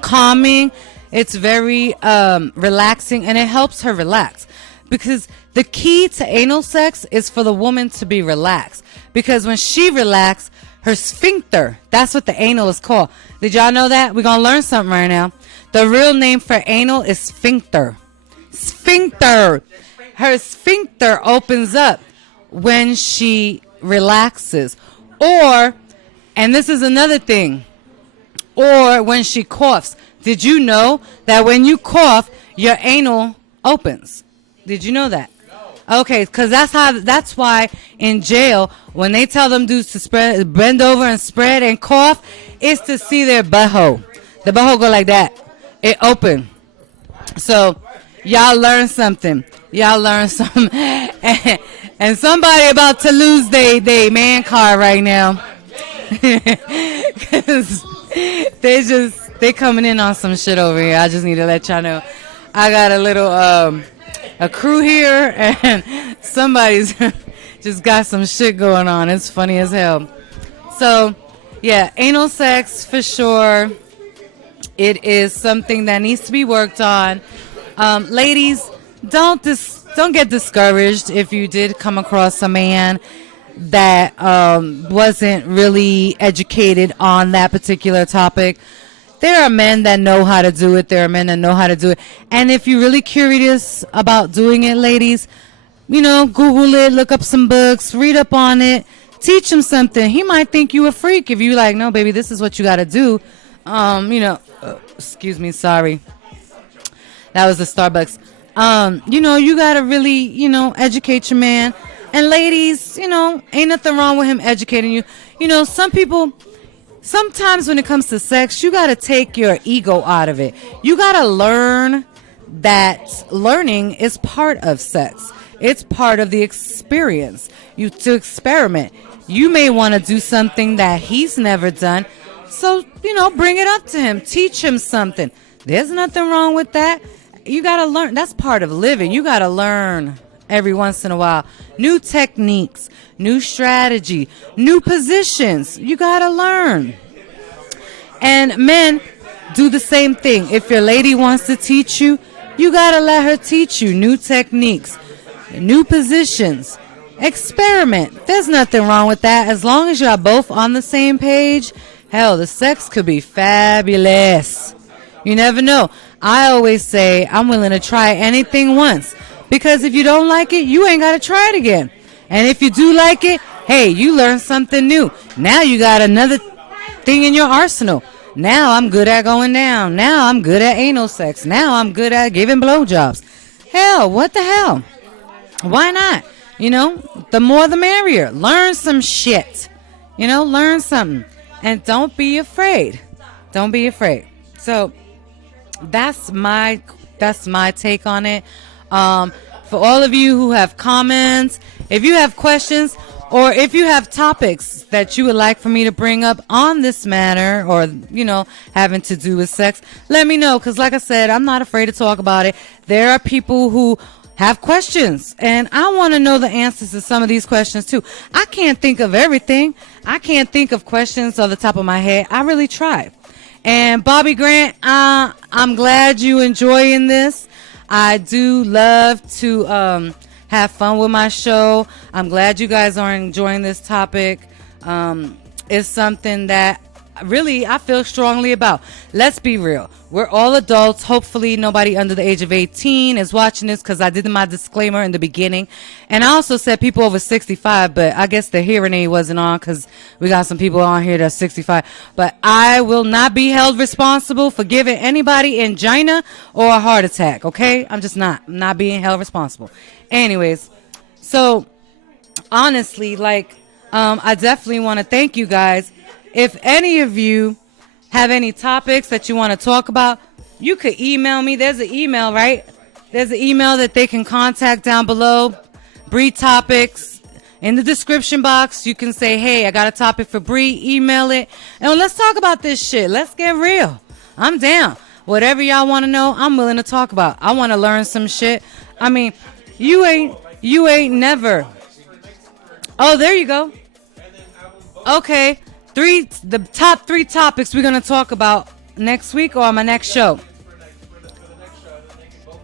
calming. It's very relaxing, and it helps her relax. Because the key to anal sex is for the woman to be relaxed. Because when she relaxes, her sphincter, that's what the anal is called. Did y'all know that? We're going to learn something right now. The real name for anal is sphincter. Sphincter. Her sphincter opens up when she relaxes. Or, and this is another thing, or when she coughs. Did you know that when you cough, your anal opens? Did you know that? Okay, because that's why in jail, when they tell them dudes to bend over and spread and cough, it's to see their butthole. The butthole go like that. It open. So y'all learn something. And somebody about to lose they man card right now. Because they coming in on some shit over here. I just need to let y'all know. I got a little a crew here, and somebody's just got some shit going on. It's funny as hell. So, yeah, anal sex for sure. It is something that needs to be worked on. Ladies, don't get discouraged if you did come across a man that wasn't really educated on that particular topic. There are men that know how to do it. There are men that know how to do it. And if you're really curious about doing it, ladies, Google it, look up some books, read up on it, Teach him something. He might think you a freak if you like, no, baby, this is what you got to do. Excuse me, sorry. That was the Starbucks. You got to really, educate your man. And ladies, ain't nothing wrong with him educating you. Some people, sometimes when it comes to sex, you got to take your ego out of it. You got to learn that learning is part of sex. It's part of the experience. To experiment. You may want to do something that he's never done. So, bring it up to him. Teach him something. There's nothing wrong with that. You got to learn. That's part of living. You got to learn every once in a while. New techniques, new strategy, new positions. You got to learn. And men, do the same thing. If your lady wants to teach you, you got to let her teach you new techniques, new positions. Experiment. There's nothing wrong with that. As long as you're both on the same page, hell, the sex could be fabulous. You never know. I always say I'm willing to try anything once, because if you don't like it, you ain't got to try it again. And if you do like it, hey, you learned something new. Now you got another thing in your arsenal. Now I'm good at going down. Now I'm good at anal sex. Now I'm good at giving blowjobs. Hell, what the hell? Why not? The more the merrier. Learn some shit. Learn something. And don't be afraid. Don't be afraid. So that's my take on it. For all of you who have comments, if you have questions, or if you have topics that you would like for me to bring up on this matter, or, having to do with sex, let me know. Because like I said, I'm not afraid to talk about it. There are people who have questions, and I want to know the answers to some of these questions too. I can't think of everything. I can't think of questions off the top of my head. I really try. And Bobby Grant, I'm glad you enjoying this. I do love to have fun with my show. I'm glad you guys are enjoying this topic. It's something that really I feel strongly about. Let's be real. We're all adults. Hopefully nobody under the age of 18 is watching this, because I did my disclaimer in the beginning. And I also said people over 65, but I guess the hearing aid wasn't on, because we got some people on here that's 65. But I will not be held responsible for giving anybody angina or a heart attack, okay? I'm just not. I'm not being held responsible. Anyways, so honestly, I definitely want to thank you guys. If any of you have any topics that you want to talk about, you could email me. There's an email, right? There's an email that they can contact down below. Bri Topics. In the description box, you can say, hey, I got a topic for Bri. Email it. And let's talk about this shit. Let's get real. I'm down. Whatever y'all want to know, I'm willing to talk about. I want to learn some shit. I mean, you ain't never. Oh, there you go. Okay. The top 3 topics we're going to talk about next week or on my next show.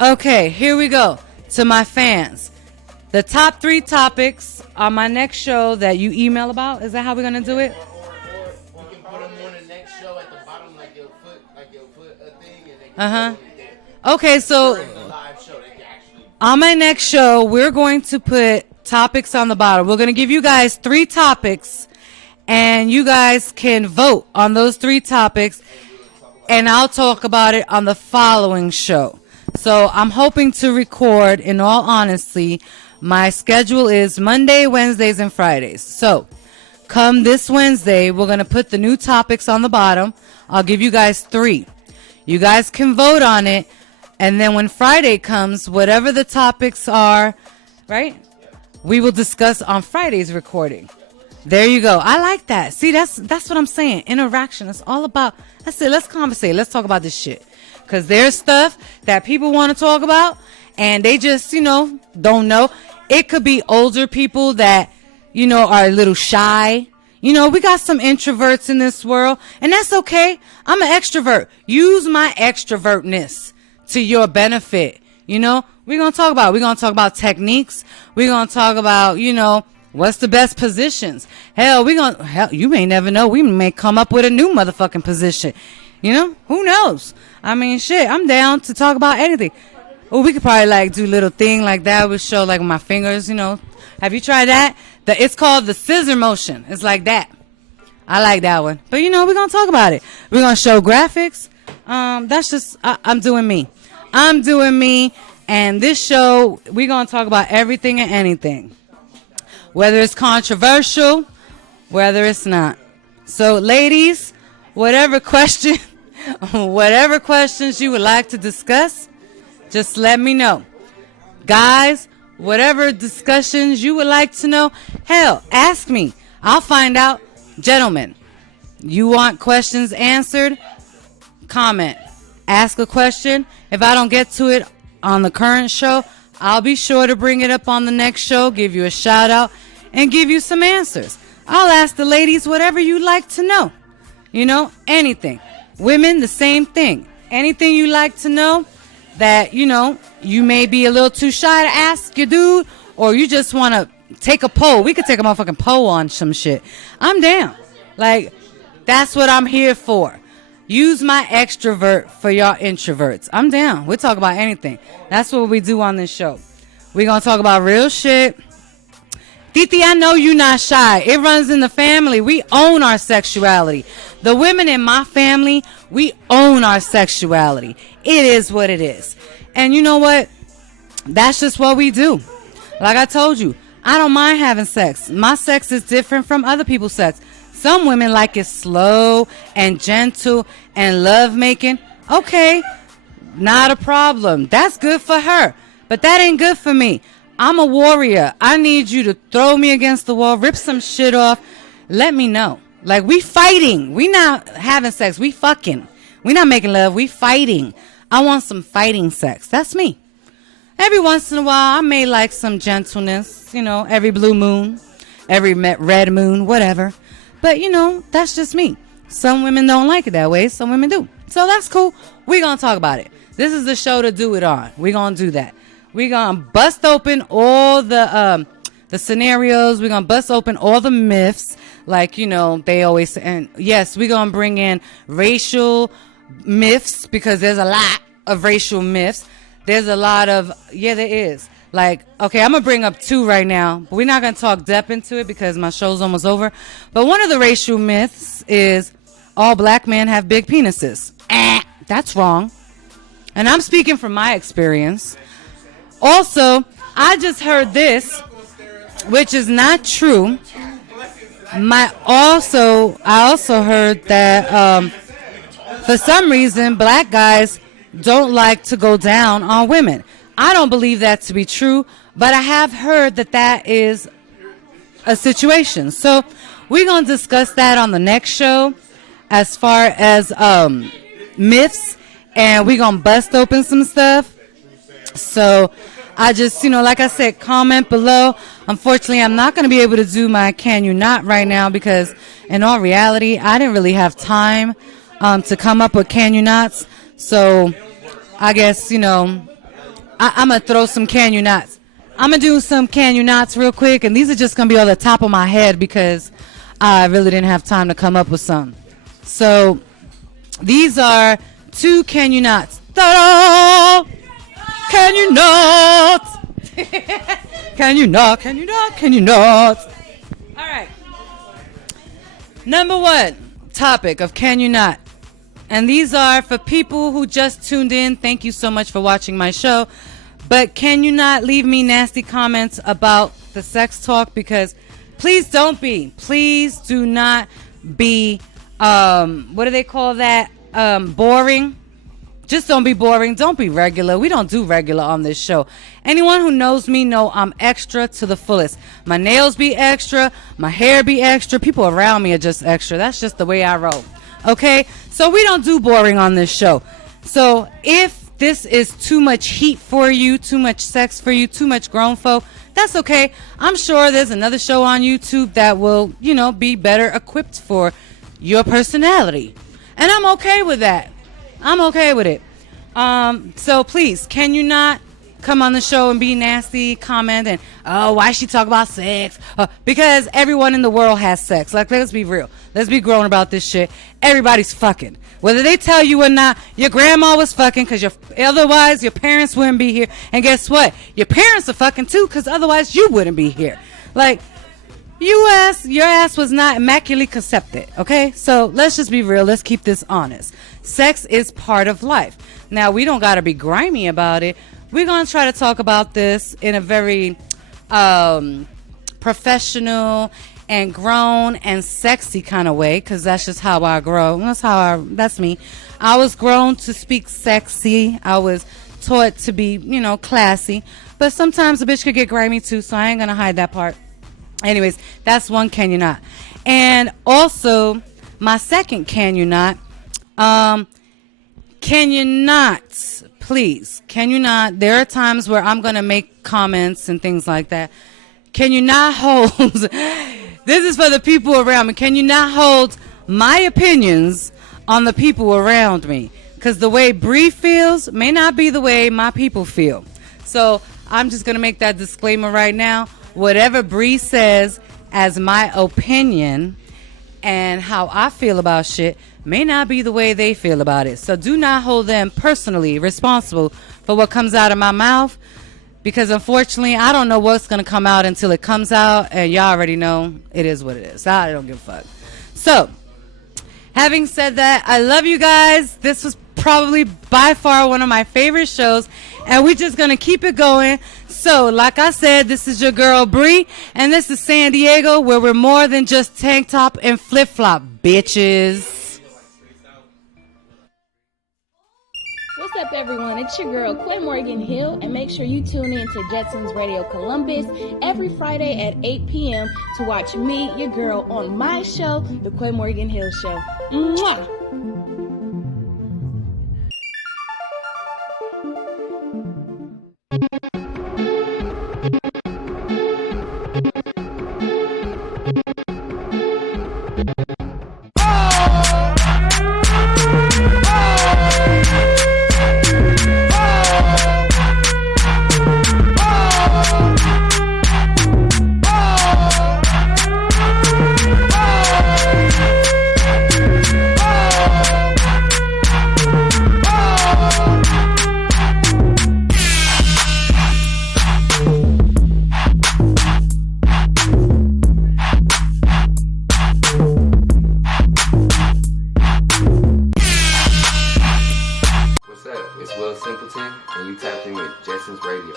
Okay, here we go. To my fans, the top 3 topics on my next show that you email about. Is that how we're going to do it? Or we can put them on the next show at the bottom, like you'll put a thing, and they can Okay, so on my next show, we're going to put topics on the bottom. We're going to give you guys 3 topics, and you guys can vote on those 3 topics, and I'll talk about it on the following show. So I'm hoping to record, in all honesty, my schedule is Monday, Wednesdays, and Fridays. So come this Wednesday, we're going to put the new topics on the bottom. I'll give you guys 3. You guys can vote on it, and then when Friday comes, whatever the topics are, right, we will discuss on Friday's recording. There you go. I like that. See, that's what I'm saying. Interaction. It's all about, that's it. Let's conversate. Let's talk about this shit. Because there's stuff that people want to talk about, and they just, don't know. It could be older people that, are a little shy. We got some introverts in this world, and that's okay. I'm an extrovert. Use my extrovertness to your benefit. We're going to talk about techniques. We're going to talk about, what's the best positions. Hell, you may never know. We may come up with a new motherfucking position. Who knows? I mean, shit, I'm down to talk about anything. Well, we could probably do little thing like that. We show my fingers, Have you tried that? It's called the scissor motion. It's like that. I like that one. But we're going to talk about it. We're going to show graphics. That's just, I'm doing me. I'm doing me. And this show, we're going to talk about everything and anything. Whether it's controversial, whether it's not. So, ladies, whatever questions you would like to discuss, just let me know. Guys, whatever discussions you would like to know, hell, ask me. I'll find out. Gentlemen, you want questions answered? Comment. Ask a question. If I don't get to it on the current show, I'll be sure to bring it up on the next show, give you a shout out, and give you some answers. I'll ask the ladies whatever you'd like to know. Anything. Women, the same thing. Anything you like to know that, you may be a little too shy to ask your dude, or you just want to take a poll. We could take a motherfucking poll on some shit. I'm down. Like, that's what I'm here for. Use my extrovert for y'all introverts. I'm down. We'll talk about anything. That's what we do on this show. We're going to talk about real shit. Titi, I know you're not shy. It runs in the family. We own our sexuality. The women in my family, we own our sexuality. It is what it is. And you know what? That's just what we do. Like I told you, I don't mind having sex. My sex is different from other people's sex. Some women like it slow and gentle and lovemaking. Okay, not a problem. That's good for her. But that ain't good for me. I'm a warrior. I need you to throw me against the wall, rip some shit off. Let me know. Like, we fighting. We not having sex. We fucking. We not making love. We fighting. I want some fighting sex. That's me. Every once in a while, I may like some gentleness, every blue moon, every red moon, whatever. But, that's just me. Some women don't like it that way. Some women do. So that's cool. We're going to talk about it. This is the show to do it on. We're going to do that. We're going to bust open all the scenarios. We're going to bust open all the myths. Like, they always say. And yes, we're going to bring in racial myths because there's a lot of racial myths. There's a lot of, there is. Like, okay, I'm going to bring up 2 right now, but we're not going to talk depth into it because my show's almost over. But one of the racial myths is all black men have big penises. That's wrong. And I'm speaking from my experience. Also, I just heard this, which is not true. I also heard that for some reason, black guys don't like to go down on women. I don't believe that to be true, but I have heard that is a situation. So we're going to discuss that on the next show as far as myths, and we're going to bust open some stuff. So I just, like I said, comment below. Unfortunately, I'm not going to be able to do my Can You Not right now because in all reality, I didn't really have time to come up with Can You Nots. So I guess, I'm going to throw some Can You Nots. I'm going to do some Can You Nots real quick, and these are just going to be on the top of my head because I really didn't have time to come up with some. So these are 2 Can You Nots. Ta-da! Can you not? Can you not? Can you not? Can you not? All right. Number 1 topic of Can You Not? And these are for people who just tuned in. Thank you so much for watching my show. But can you not leave me nasty comments about the sex talk? Because please don't be. Please do not be, what do they call that? Boring. Just don't be boring. Don't be regular. We don't do regular on this show. Anyone who knows me know I'm extra to the fullest. My nails be extra. My hair be extra. People around me are just extra. That's just the way I roll. Okay? So we don't do boring on this show. So if this is too much heat for you, too much sex for you, too much grown folk, that's okay. I'm sure there's another show on YouTube that will, be better equipped for your personality. And I'm okay with that. I'm okay with it. So please, can you not come on the show and be nasty, comment, and, oh, why she talk about sex? Because everyone in the world has sex. Like, let's be real. Let's be grown about this shit. Everybody's fucking. Whether they tell you or not, your grandma was fucking because otherwise your parents wouldn't be here. And guess what? Your parents are fucking too because otherwise you wouldn't be here. Like, your ass was not immaculately conceived, okay? So let's just be real. Let's keep this honest. Sex is part of life. Now, we don't got to be grimy about it. We're going to try to talk about this in a very professional and grown and sexy kind of way, because that's just how I grow. That's me. I was grown to speak sexy. I was taught to be, classy. But sometimes a bitch could get grimy too, so I ain't going to hide that part. Anyways, that's one can you not. And also, my second can you not. Can you not, please, can you not? There are times where I'm going to make comments and things like that. Can you not hold, this is for the people around me, can you not hold my opinions on the people around me? Because the way Bri feels may not be the way my people feel. So I'm just going to make that disclaimer right now. Whatever Bri says as my opinion and how I feel about shit may not be the way they feel about it. So do not hold them personally responsible for what comes out of my mouth, because unfortunately I don't know what's going to come out until it comes out, and y'all already know it is what it is. I don't give a fuck. So, having said that, I love you guys. This was probably by far one of my favorite shows, and we're just going to keep it going. So, like I said, this is your girl Bri, and this is San Diego, where we're more than just tank top and flip-flop, bitches. What's up, everyone? It's your girl, Quinn Morgan Hill, and make sure you tune in to Jetsons Radio Columbus every Friday at 8 p.m. to watch me, your girl, on my show, The Quinn Morgan Hill Show. Mwah! And you tapped in with Jetsons Radio.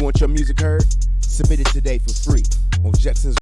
Want your music heard? Submit it today for free on Jetsons